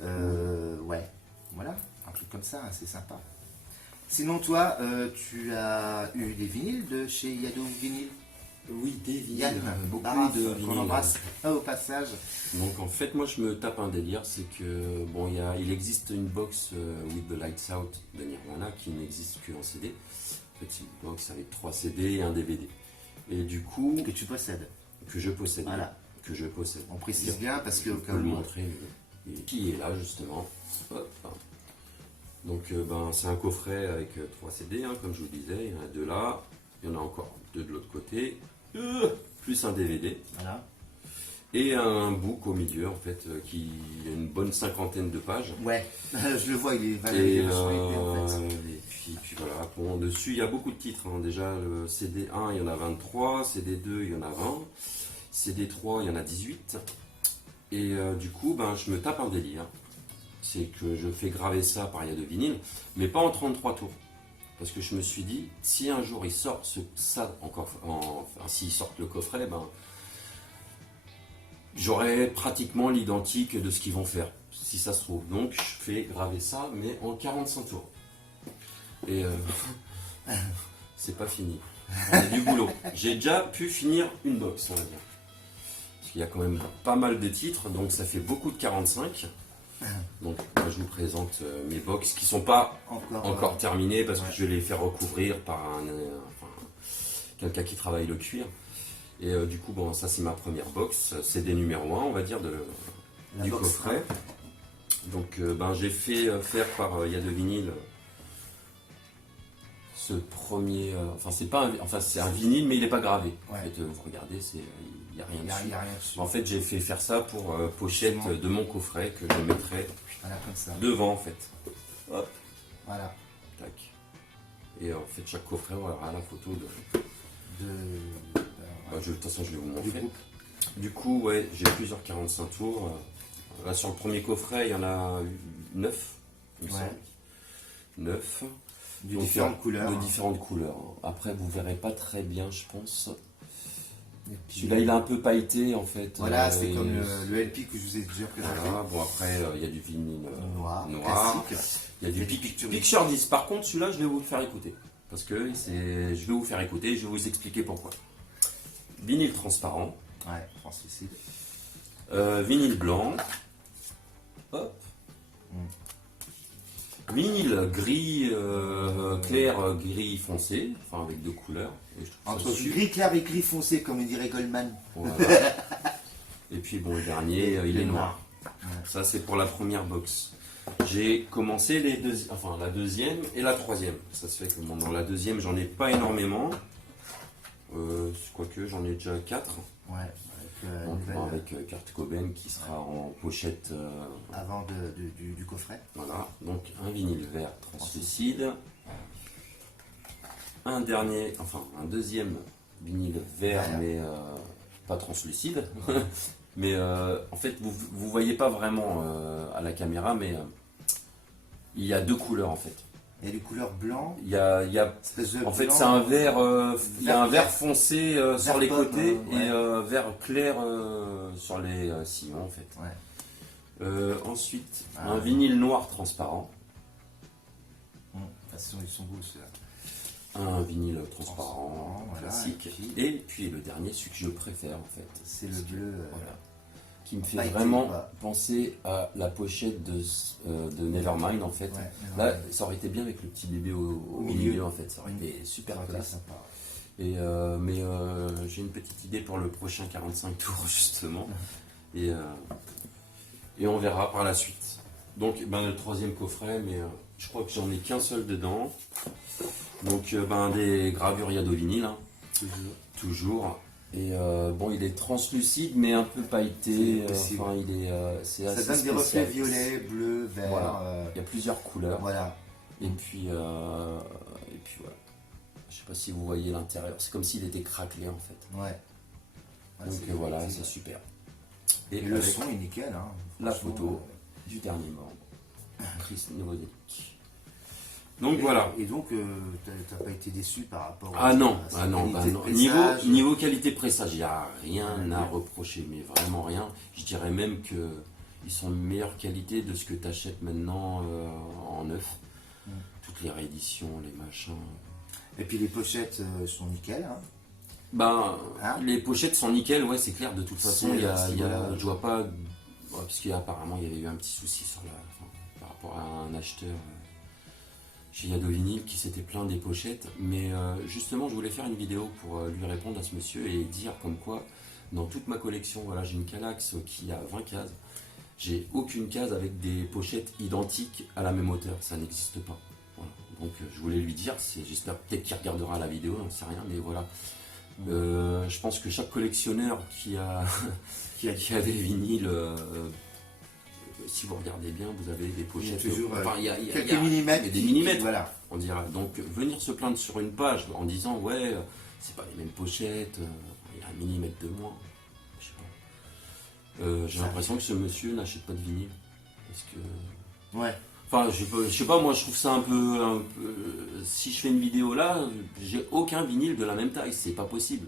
Ouais, voilà, un truc comme ça, hein, c'est sympa. Sinon, toi, tu as eu des vinyles de chez Yado Vinyl. Oui, des vinyles. Yann, Beaucoup Baraf, de qu'on vinyles. embrasse au passage. Donc en fait, moi je me tape un délire, c'est que bon, il existe une box With the Lights Out de Nirvana qui n'existe que en CD. En fait, c'est une box avec 3 CD et un DVD. Et du coup, Que tu possèdes. que je possède. Voilà. Que je possède. On précise bien parce que je au cas peux le où. montrer. Et qui est là justement. Hop. Donc ben, c'est un coffret avec 3 CD, hein, comme je vous disais. Il y en a 2 là. Il y en a encore 2 de l'autre côté. Plus un DVD. Voilà. Et un book au milieu, en fait, qui a une bonne 50aine de pages. Ouais, je le vois, il est Et, validé sur épée, en fait. puis voilà. Bon, dessus, il y a beaucoup de titres. Hein. Déjà, le CD1, il y en a 23. CD2, il y en a 20. CD3, il y en a 18. Et du coup, ben, je me tape un délire. C'est que je fais graver ça par Yado Vinyl, mais pas en 33 tours. Parce que je me suis dit, si un jour ils sortent ça encore, enfin, s'ils sortent le coffret, ben, j'aurai pratiquement l'identique de ce qu'ils vont faire, si ça se trouve. Donc je fais graver ça, mais en 45 tours. Et c'est pas fini. On a du boulot. J'ai déjà pu finir une box, on va dire. Parce qu'il y a quand même pas mal de titres, donc ça fait beaucoup de 45. Donc moi, je vous présente mes box qui sont pas encore terminées parce que je vais les faire recouvrir par quelqu'un qui travaille le cuir. Et du coup, bon, ça c'est ma première box, CD numéro 1, on va dire, du box coffret. Donc ben, j'ai fait faire par Yado Vinyl ce premier. C'est un vinyle, mais il n'est pas gravé. Ouais. En fait, vous regardez, il n'y a rien Il dessus. n'y a rien dessus. En fait, j'ai fait faire ça pour pochette de mon coffret que je mettrai Voilà, comme ça. devant, en fait. Hop, Voilà. tac. Et en fait, chaque coffret aura la photo de. De toute façon, je vais vous montrer. Du groupe. Du coup, ouais, j'ai plusieurs 45 tours. Là, sur le premier coffret, il y en a 9. Il me Ouais. semble. 9. De Donc, différentes couleurs. De différentes couleurs. Après, vous verrez pas très bien, je pense. Et puis, Celui-là, il a un peu pailleté, en fait. Voilà, c'est et- comme le LP que je vous ai déjà présenté. Voilà. Bon, après, il y a du vinyle Noir, noir. classique. Il y a du Il y a du Picture Picture 10. Par contre, celui-là, je vais vous le faire écouter. Parce que je vais vous faire écouter et je vais vous expliquer pourquoi. Vinyle transparent. Ouais, translucide. Vinyle blanc. Hop. Vinyle gris clair, gris foncé. Enfin, avec 2 couleurs. Et je trouve ça Entre super. gris clair et gris foncé, comme dirait Goldman. Voilà. Et puis bon, le dernier, il est noir. Ouais. Ça, c'est pour la première box. J'ai commencé la deuxième et la troisième. Ça se fait que bon, dans la deuxième, j'en ai pas énormément. Quoique, j'en ai déjà 4. Ouais, Donc, nouvelle, avec Kurt Cobain qui sera en pochette. avant du coffret. Voilà. Donc, un vinyle vert translucide. Un deuxième vinyle vert, Vert. mais pas translucide. Mais en fait, vous voyez pas vraiment à la caméra, mais il y a 2 couleurs en fait. Il y a des couleurs blanc, Il y a, espèce de en fait, blanc, c'est un vert, il y a un vert foncé sur Vert les pomme, côtés ouais. et vert clair sur les sillons en fait. Ouais. Ensuite, Ah, un ouais. vinyle noir transparent. De toute façon, ils sont beaux ceux-là. Un vinyle transparent, voilà, classique. et Et puis le dernier, celui que je préfère en fait. C'est le bleu. Voilà. Qui me fait pailleté, vraiment quoi. penser à la pochette de Nevermind en fait. Ouais, Là, ça aurait été bien avec le petit bébé au milieu en fait. Ça aurait été super Ouais, classe. sympa. Et, j'ai une petite idée pour le prochain 45 tours justement. Et on verra par la suite. Donc le troisième coffret, mais je crois que j'en ai qu'un seul dedans. Donc des gravures Yado Vinyl, hein, toujours. Et il est translucide mais un peu pailleté. C'est possible. C'est Ça assez donne des reflets spécial. violets, bleus, verts. Voilà. Il y a plusieurs couleurs. Voilà. Et puis voilà. Je sais pas si vous voyez l'intérieur. C'est comme s'il était craquelé en fait. Ouais. Ouais, Donc c'est- voilà, c'est- c'est super. Et le avec son est nickel. Hein. la Franchement, photo du dernier membre, Chris Novoselic. Donc voilà. Et donc, t'as pas été déçu par rapport Ah non, à sa ah non, qualité bah de non. Niveau, pressage? niveau qualité pressage, il n'y a rien Ouais, à ouais. reprocher, mais vraiment rien. Je dirais même que ils sont de meilleure qualité de ce que tu achètes maintenant en neuf. Toutes les rééditions, les machins. Et puis les pochettes sont nickel. Hein. Ben, Hein les pochettes sont nickel, ouais, c'est clair. De toute façon, Voilà. je vois pas. Parce qu'apparemment, il y avait eu un petit souci par rapport à un acheteur chez Yado Vinyl qui s'était plaint des pochettes. Mais justement, je voulais faire une vidéo pour lui répondre à ce monsieur et dire comme quoi, dans toute ma collection, voilà, j'ai une Kallax qui a 20 cases. J'ai aucune case avec des pochettes identiques à la même hauteur. Ça n'existe pas. Voilà. Donc, je voulais lui dire, j'espère peut-être qu'il regardera la vidéo, j'en sais rien, mais voilà. Je pense que chaque collectionneur qui a des vinyles, si vous regardez bien, vous avez des pochettes. Il y a toujours Enfin, quelques millimètres. il y a des millimètres, Voilà. on dira. Donc venir se plaindre sur une page en disant ouais, c'est pas les mêmes pochettes, il y a un millimètre de moins. Je sais pas. J'ai l'impression que ce monsieur n'achète pas de vinyle. Parce que. Ouais. Enfin, je sais pas, moi je trouve ça un peu. Si je fais une vidéo là, j'ai aucun vinyle de la même taille, c'est pas possible.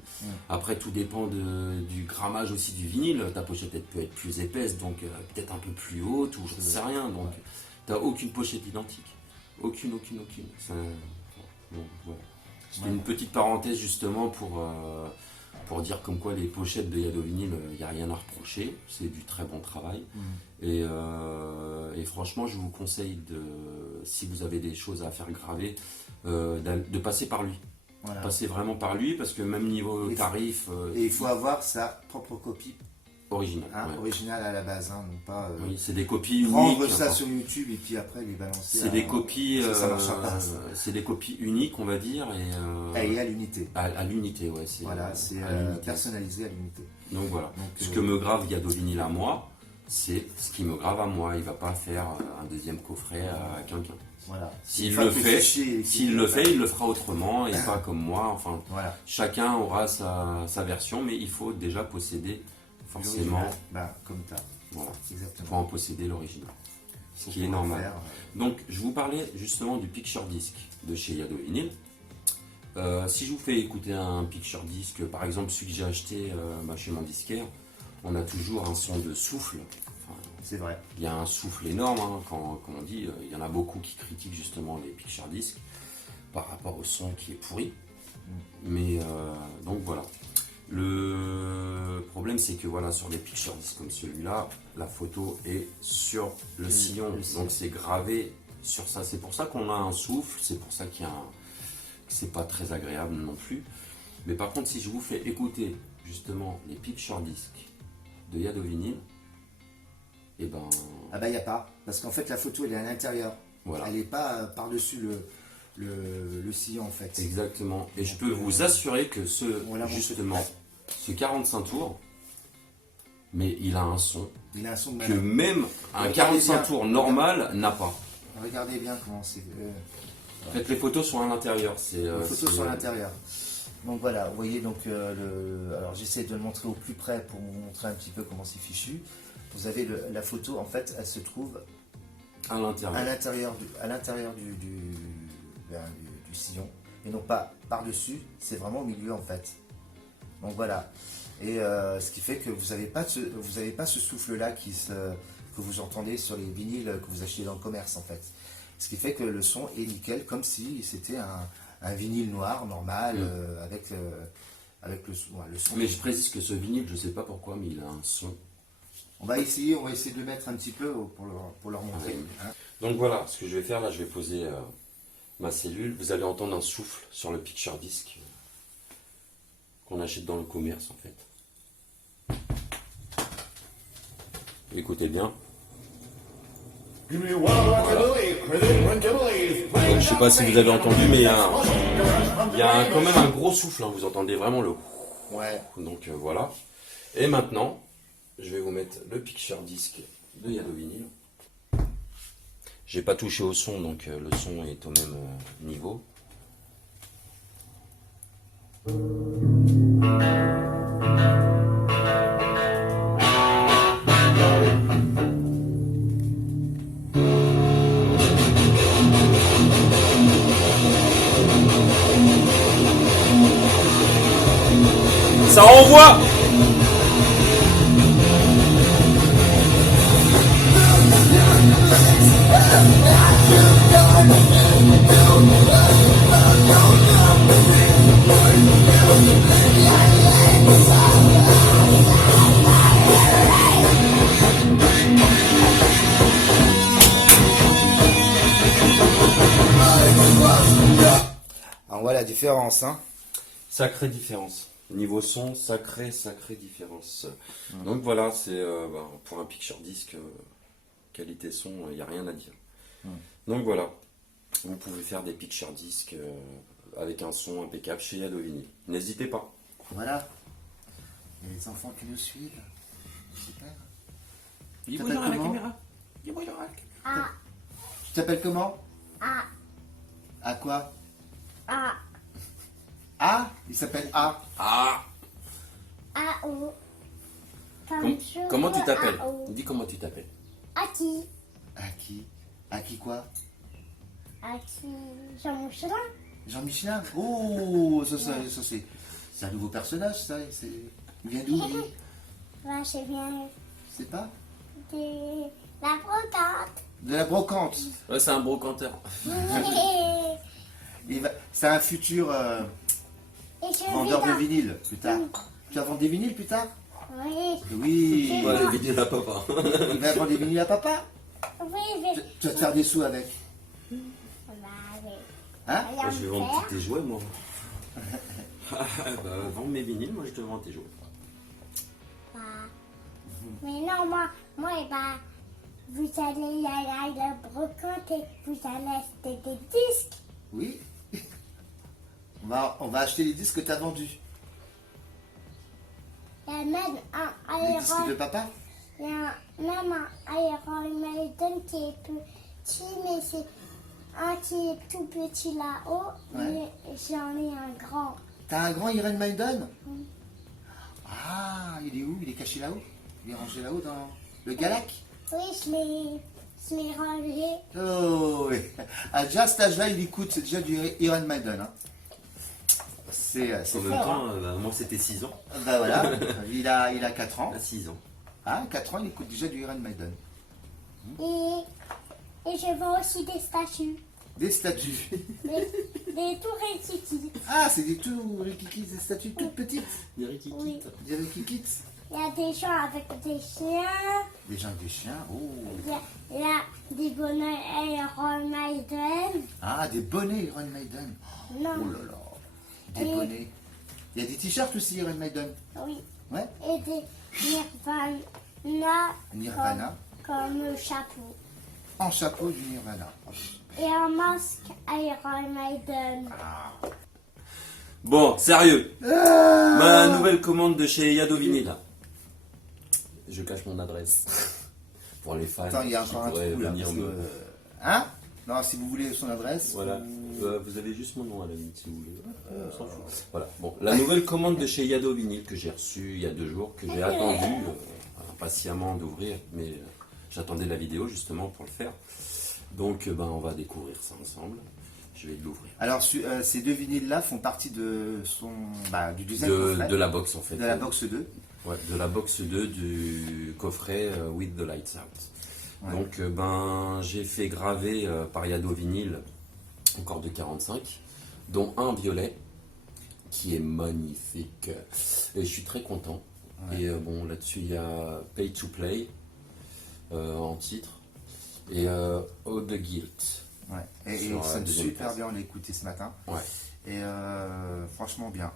Après, tout dépend du grammage aussi du vinyle. Ta pochette elle peut être plus épaisse, donc peut-être un peu plus haute, ou je sais rien. Donc, t'as aucune pochette identique. Aucune. Ça- bon, voilà. C'était une petite parenthèse justement pour dire comme quoi les pochettes de Yado Vinyl, il n'y a rien à reprocher, c'est du très bon travail. Et franchement, je vous conseille, si vous avez des choses à faire graver, de passer par lui. Voilà. Passer vraiment par lui, parce que même niveau Et- tarif, Et il faut avoir sa propre copie original. hein, Ouais. originale à la base, hein, non pas Oui, c'est des copies prendre uniques. ça enfin. sur YouTube et puis après les balancer. C'est des copies, ça marchera pas. c'est des copies uniques, on va dire, Et à l'unité. à l'unité, ouais. Voilà, c'est à l'unité. personnalisé à l'unité. Donc voilà. Donc, Ce que me grave Yado Vinyl à moi, c'est ce qui me grave à moi. Il va pas faire un deuxième coffret à quelqu'un. Voilà. S'il Une fois le que fait, fichier est s'il écrit, le bah, fait, il le fera autrement et pas comme moi. Enfin, Voilà. chacun aura sa version, mais il faut déjà posséder forcément. L'original, bah, comme t'as. Voilà. Il faut Exactement. en posséder l'original. Ce Faut qui est pouvoir normal. faire, Donc, je vous parlais justement du Picture Disc de chez Yado Vinyl. Si je vous fais écouter un Picture Disc, par exemple celui que j'ai acheté chez mon disquaire, on a toujours un son de souffle. Enfin, c'est vrai. il y a un souffle énorme, hein, comme on dit. Il y en a beaucoup qui critiquent justement les Picture Disc par rapport au son qui est pourri. Mais donc voilà. Le problème, c'est que voilà, sur des Picture Disc comme celui-là, la photo est sur le sillon. Donc c'est gravé sur ça. C'est pour ça qu'on a un souffle. C'est pour ça qu'il y a que c'est pas très agréable non plus. Mais par contre, si je vous fais écouter justement les Picture Disc de Yado Vinyl, et ben Ah bah il n'y a pas. Parce qu'en fait la photo elle est à l'intérieur. voilà. Elle n'est pas par-dessus le sillon en fait. Exactement. Et je peux vous assurer que Voilà, mon justement, ce 45 tours, mais il a un son Il a un son de que malade. même un Regardez 45 bien. tours normal n'a pas. Regardez bien comment c'est. En fait, les photos sont à l'intérieur. C'est, Les photos c'est- sont à l'intérieur. Donc voilà, vous voyez donc alors j'essaie de le montrer au plus près pour vous montrer un petit peu comment c'est fichu. Vous avez la photo en fait, elle se trouve à à l'intérieur. l'intérieur du sillon et non pas par-dessus, c'est vraiment au milieu en fait. Donc voilà. Et ce qui fait que vous n'avez pas ce souffle-là que vous entendez sur les vinyles que vous achetez dans le commerce en fait. Ce qui fait que le son est nickel comme si c'était un vinyle noir normal avec le son. Mais je précise que ce vinyle, je sais pas pourquoi, mais il a un son. On va essayer de le mettre un petit peu pour leur montrer. Hein. Donc voilà, ce que je vais faire là, je vais poser ma cellule. Vous allez entendre un souffle sur le Picture Disc qu'on achète dans le commerce en fait. Écoutez bien. Give me one rock and believe, Donc, je sais pas si vous avez entendu, mais il y a quand même un gros souffle. Hein. Vous entendez vraiment le. Ouais. Donc voilà. Et maintenant, je vais vous mettre le Picture Disc de Yado Vinyl. J'ai pas touché au son, donc le son est au même niveau. Ça envoie. On voit la différence, hein. Sacrée différence. Niveau son, sacrée différence. Donc voilà, c'est pour un picture disc, qualité son, il n'y a rien à dire. Donc voilà, vous pouvez faire des picture discs avec un son impeccable chez Yado Vinyl. N'hésitez pas. Voilà. Il y a les enfants qui nous suivent. Super. Dis bonjour à la caméra. Dis bonjour à la caméra. Tu t'appelles comment? A. À quoi? A. A? Il s'appelle A. Ah, A-O. comment tu t'appelles? A-O. Dis comment tu t'appelles. Aki. À qui? À qui quoi? Aki. Jean-Michelin. Jean Michelin. Oh, ça c'est un nouveau personnage, ça. Il vient d'où, lui? Bah, je viens Je sais pas. de la brocante. De la brocante. Ouais, c'est un brocanteur. C'est un futur Et je vendeur de vis vinyle plus tard. Tu vas vendre des vinyles plus tard? dans... Oui. Oui. Ouais, les vidéos à papa. Il va vendre des vinyles à papa. Oui, mais... Tu vas te faire des sous avec. Bah, oui. Hein? Rien Moi, je vais me vendre faire. tous tes jouets, moi. Vendre mes vinyles, moi je te vends tes jouets. Bah. Mais non, moi, bah, vous allez à la brocante et vous allez acheter des disques. Oui. On va acheter les disques que tu as vendus. Il y a même un Les disques de Iron, papa? il y a même un Iron Maiden qui est petit, mais c'est un qui est tout petit là-haut, Ouais. mais j'en ai un grand. T'as un grand Iron Maiden? Oui. Ah, il est où? Il est caché là-haut? Il est rangé là-haut dans le Galac? Oui, je l'ai rangé. Oh, oui. À déjà cet âge-là, il écoute déjà du Iron Maiden. Hein. C'est En fort. même temps, Hein. moi c'était 6 ans. Bah voilà, il a 4 ans. À 6 ans. Ah, 4 ans, il écoute déjà du Iron Maiden. Et je vends aussi des statues. Des statues. Des tours et kiki. Ah, c'est des tout rikikis, des statues toutes petites. Des rikikis. Oui. Des rikikits. Il y a des gens avec des chiens. Des gens avec des chiens. Oh. Il y a des bonnets Iron Maiden. Ah, des bonnets Iron Maiden. Non. Oh là là. Des Et- bonnets. Il y a des t-shirts aussi Iron Maiden. Oui. Ouais. Et des Nirvana. Nirvana. Comme le chapeau. En chapeau du Nirvana. Et un masque Iron Maiden. Bon, sérieux. Ma nouvelle commande de chez Yado Vinyl. Je cache mon adresse. Pour les fans Attends, il y a qui encore un pourraient trou là. venir parce me... que, hein? Non, si vous voulez son adresse. Voilà. vous- Vous avez juste mon nom à la limite si vous voulez. On s'en fout. Voilà. Bon, la nouvelle commande de chez Yado Vinyl que j'ai reçue il y a 2 jours, que j'ai attendu impatiemment d'ouvrir, mais j'attendais la vidéo justement pour le faire. Donc on va découvrir ça ensemble. Je vais l'ouvrir. Alors, ces deux vinyles-là font partie de du deuxième coffret, De la box en fait. de la box 2. Ouais, de la box 2 du coffret With the Lights Out. Ouais. Donc j'ai fait graver par Yado Vinyl encore de 45, dont un violet qui est magnifique. Et je suis très content. Ouais. Et là-dessus il y a Pay to Play en titre et Oh the Guilt. Ouais. Et Sur il sonne deuxième super place. bien, on l'a écouté ce matin. Ouais. Et franchement bien.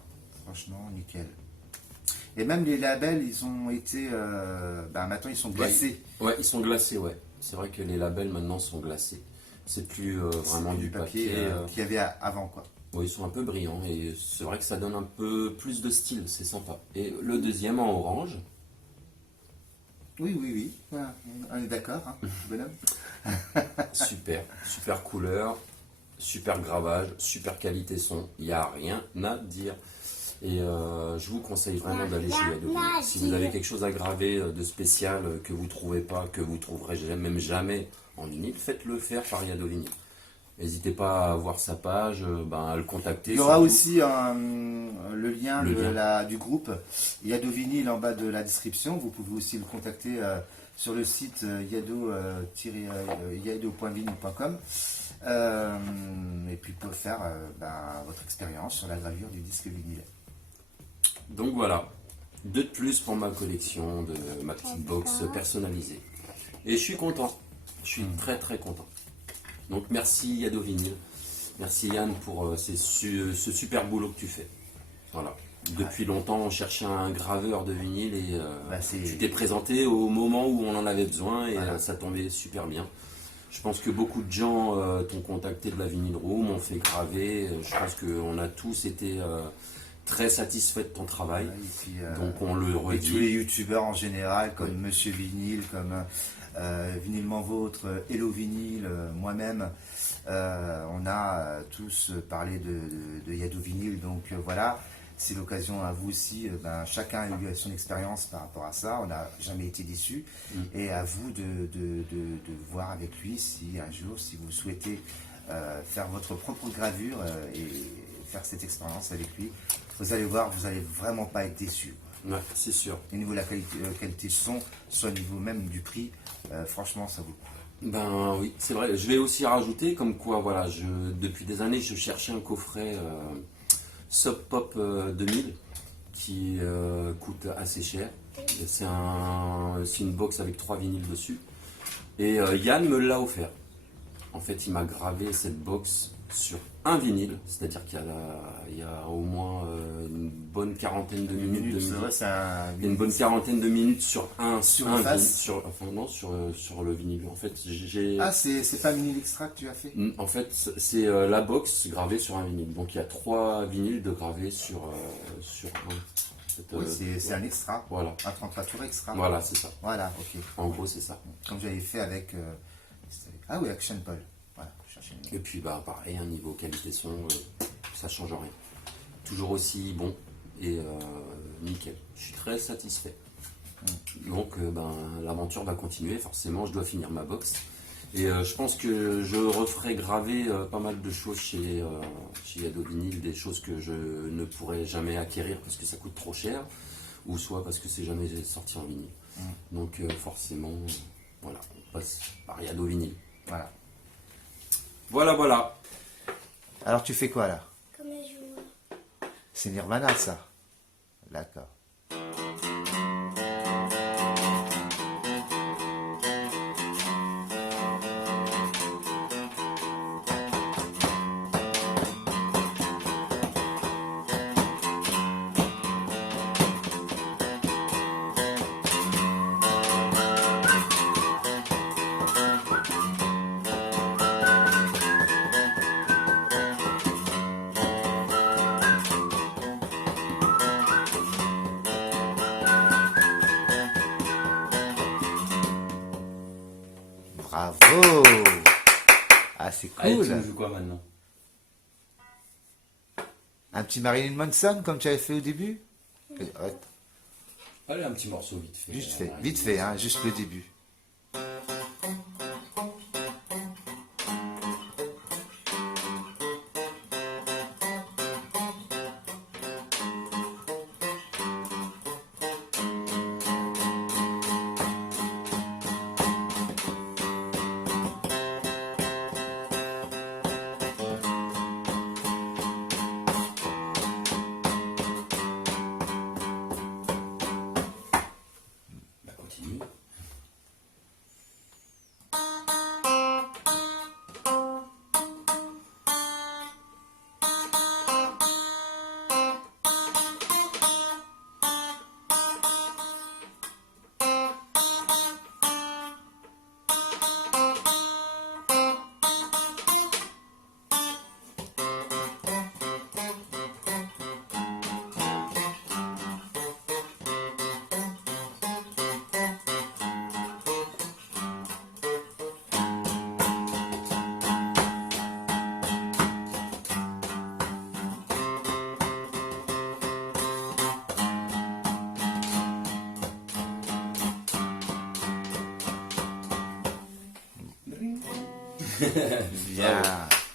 Franchement nickel. Et même les labels, ils ont été. Maintenant, ils sont glacés. Ouais, ils sont glacés, ouais. C'est vrai que les labels maintenant sont glacés. C'est plus vraiment C'est du papier. qu'il y avait avant, quoi. Ouais, ils sont un peu brillants et c'est vrai que ça donne un peu plus de style, c'est sympa. Et le deuxième en orange, Oui, oui, oui. Ouais, on est d'accord, hein, bonhomme. super couleur, super gravage, super qualité son, il n'y a rien à dire. Et je vous conseille vraiment d'aller chez Yado Vinyl. Si vous avez quelque chose à graver de spécial que vous ne trouvez pas, que vous trouverez même jamais en vinyle, faites-le faire par Yado Vinyl. n'hésitez pas à voir sa page, à le contacter. Il y aura surtout. aussi le lien, du groupe Yado Vinyl en bas de la description. Vous pouvez aussi le contacter sur le site yado.vinyl.com. Et puis vous pouvez faire votre expérience sur la gravure du disque vinyle. Donc voilà, 2 de plus pour ma collection de ma petite box personnalisée. Et je suis content, je suis très très content. Donc merci Yado Vinyl, merci Yann pour ce super boulot que tu fais. Voilà. Depuis longtemps on cherchait un graveur de vinyle et tu t'es présenté au moment où on en avait besoin et ça tombait super bien. Je pense que beaucoup de gens t'ont contacté de la Vinyl Room, ont fait graver. Je pense qu'on a tous été très satisfaits de ton travail. Et puis, donc on le et redit. tous les youtubeurs en général, comme Monsieur Vinyl, comme Vinylement Vôtre, Hello Vinyl, moi-même, on a tous parlé de Yado Vinyl. Donc voilà, c'est l'occasion à vous aussi. Chacun a eu son expérience par rapport à ça. On n'a jamais été déçus. Et à vous de voir avec lui si un jour, si vous souhaitez faire votre propre gravure et faire cette expérience avec lui, vous allez voir, vous n'allez vraiment pas être déçus. Ouais, c'est sûr. Au niveau de la qualité son, soit au niveau même du prix, franchement, ça vaut le coup. Ben oui, c'est vrai. Je vais aussi rajouter comme quoi, voilà, depuis des années, je cherchais un coffret Sub Pop 2000 qui coûte assez cher. C'est une box avec 3 vinyles dessus. Et Yann me l'a offert. En fait, il m'a gravé cette box sur un vinyle, c'est-à-dire qu'il y a au moins une bonne quarantaine de minutes de C'est musique. vrai, c'est un... Une bonne quarantaine de minutes sur Sur un une face vinyle, sur le vinyle. En fait, j'ai. Ah, c'est pas un vinyle extra que tu as fait? En fait, c'est la box gravée sur un vinyle. Donc il y a 3 vinyles de gravés sur un. Oui, c'est un extra. Voilà. Un 33 tours extra. Voilà, c'est ça. Voilà, ok. En gros, c'est ça. Comme j'avais fait avec... ah oui, Action Paul. Voilà, je cherchais le nom. Et puis, pareil, un niveau qualité son, ça change rien. Toujours aussi bon et nickel. Je suis très satisfait. Donc, l'aventure va continuer. Forcément, je dois finir ma box. Et je pense que je referai graver pas mal de choses chez Yado Vinyl, des choses que je ne pourrai jamais acquérir parce que ça coûte trop cher, ou soit parce que c'est jamais sorti en vinyle. Donc forcément, voilà, on passe par Yado Vinyl. Voilà. Voilà. Alors, tu fais quoi, là? Comme je joue. C'est Nirvana, ça? D'accord. Bravo! Ah, c'est Allez, cool! tu me joues quoi maintenant? Un petit Marilyn Manson, comme tu avais fait au début? Ouais, Allez, un petit morceau vite fait. vite fait, hein, juste le début. Continue. Bien.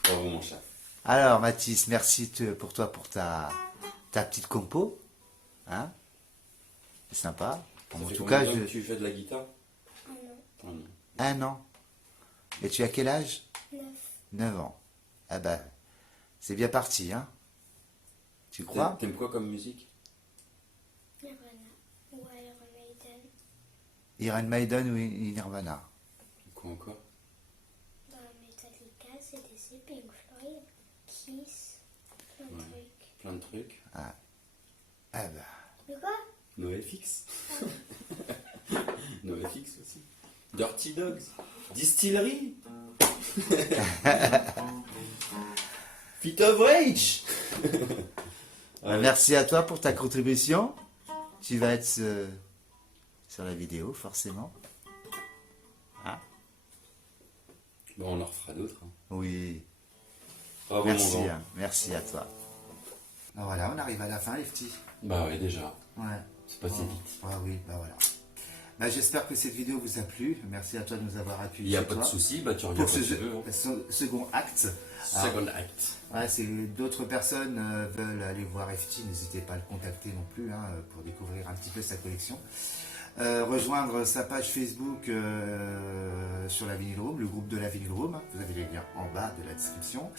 Bravo mon chat. Alors Mathis, merci pour toi pour ta petite compo. Hein? C'est sympa. Ça En fait tout combien cas, de temps que tu fais de la guitare? Ah non. 1 an. Et tu as quel âge? 9. 9 ans. Ah bah, c'est bien parti, hein? Tu crois? T'aimes quoi comme musique? Nirvana. Ou Iron Maiden. Iron Maiden ou Nirvana? Quoi encore? Dans Metallica, CDC, Pink Floyd, Kiss, plein de Ouais. trucs. Plein de trucs. Ah bah, Mais quoi? NoFX. NoFX aussi. Dirty Dogs. Distillery. Fit of Rage. merci à toi pour ta contribution. Tu vas être sur la vidéo, forcément. Bon, on en refera d'autres. Hein. Oui. Bravo Merci, mon grand. hein. Merci à toi. Voilà, on arrive à la fin, les petits. Bah ouais, déjà. Ouais. C'est passé vite. Ah oui, bah voilà. Bah, j'espère que cette vidéo vous a plu. Merci à toi de nous avoir accueillis. Il n'y a chez pas de toi souci, bah tu reviens pour quand ce tu veux. Hein. second acte. Alors, Second act. ouais, si d'autres personnes veulent aller voir FT, n'hésitez pas à le contacter non plus hein, pour découvrir un petit peu sa collection. Rejoindre sa page Facebook sur la Vinyl Room, le groupe de la Vinyl Room. Vous avez les liens en bas de la description.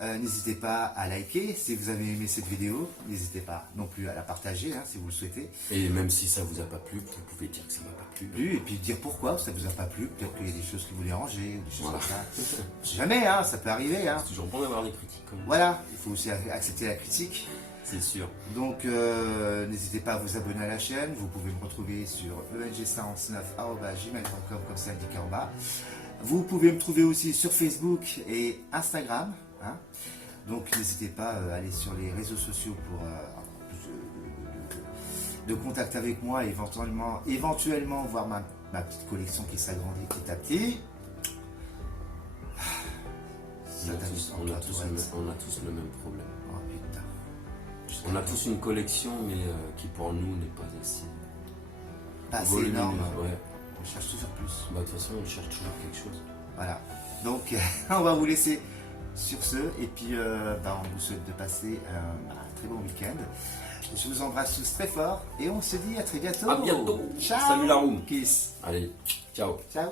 N'hésitez pas à liker si vous avez aimé cette vidéo. N'hésitez pas non plus à la partager hein, si vous le souhaitez. Et même si ça vous a pas plu, vous pouvez dire que ça m'a pas plu. Et puis dire pourquoi ça vous a pas plu. Peut-être qu'il y a des choses qui vous dérangeaient, ou des choses Voilà. comme ça. On sait jamais, hein, ça peut arriver. Hein. C'est toujours bon d'avoir des critiques quand même. Voilà, il faut aussi accepter la critique. C'est sûr. Donc n'hésitez pas à vous abonner à la chaîne. Vous pouvez me retrouver sur eng49@gmail.com comme c'est indiqué en bas. Vous pouvez me trouver aussi sur Facebook et Instagram. Hein. Donc n'hésitez pas à aller sur les réseaux sociaux pour avoir plus de contact avec moi et éventuellement voir ma petite collection qui s'agrandit petit à petit. On a tous le même problème. Oh putain. On a tous une collection, mais qui pour nous n'est pas assez. Pas assez volumineuse. énorme. Ouais. On cherche toujours plus. Bah de toute façon, on cherche toujours quelque chose. Voilà. Donc, on va vous laisser sur ce. Et puis, on vous souhaite de passer un très bon week-end. Je vous embrasse tous très fort. Et on se dit à très bientôt. À bientôt. Ciao. Salut la room. Kiss. Allez, ciao. Ciao.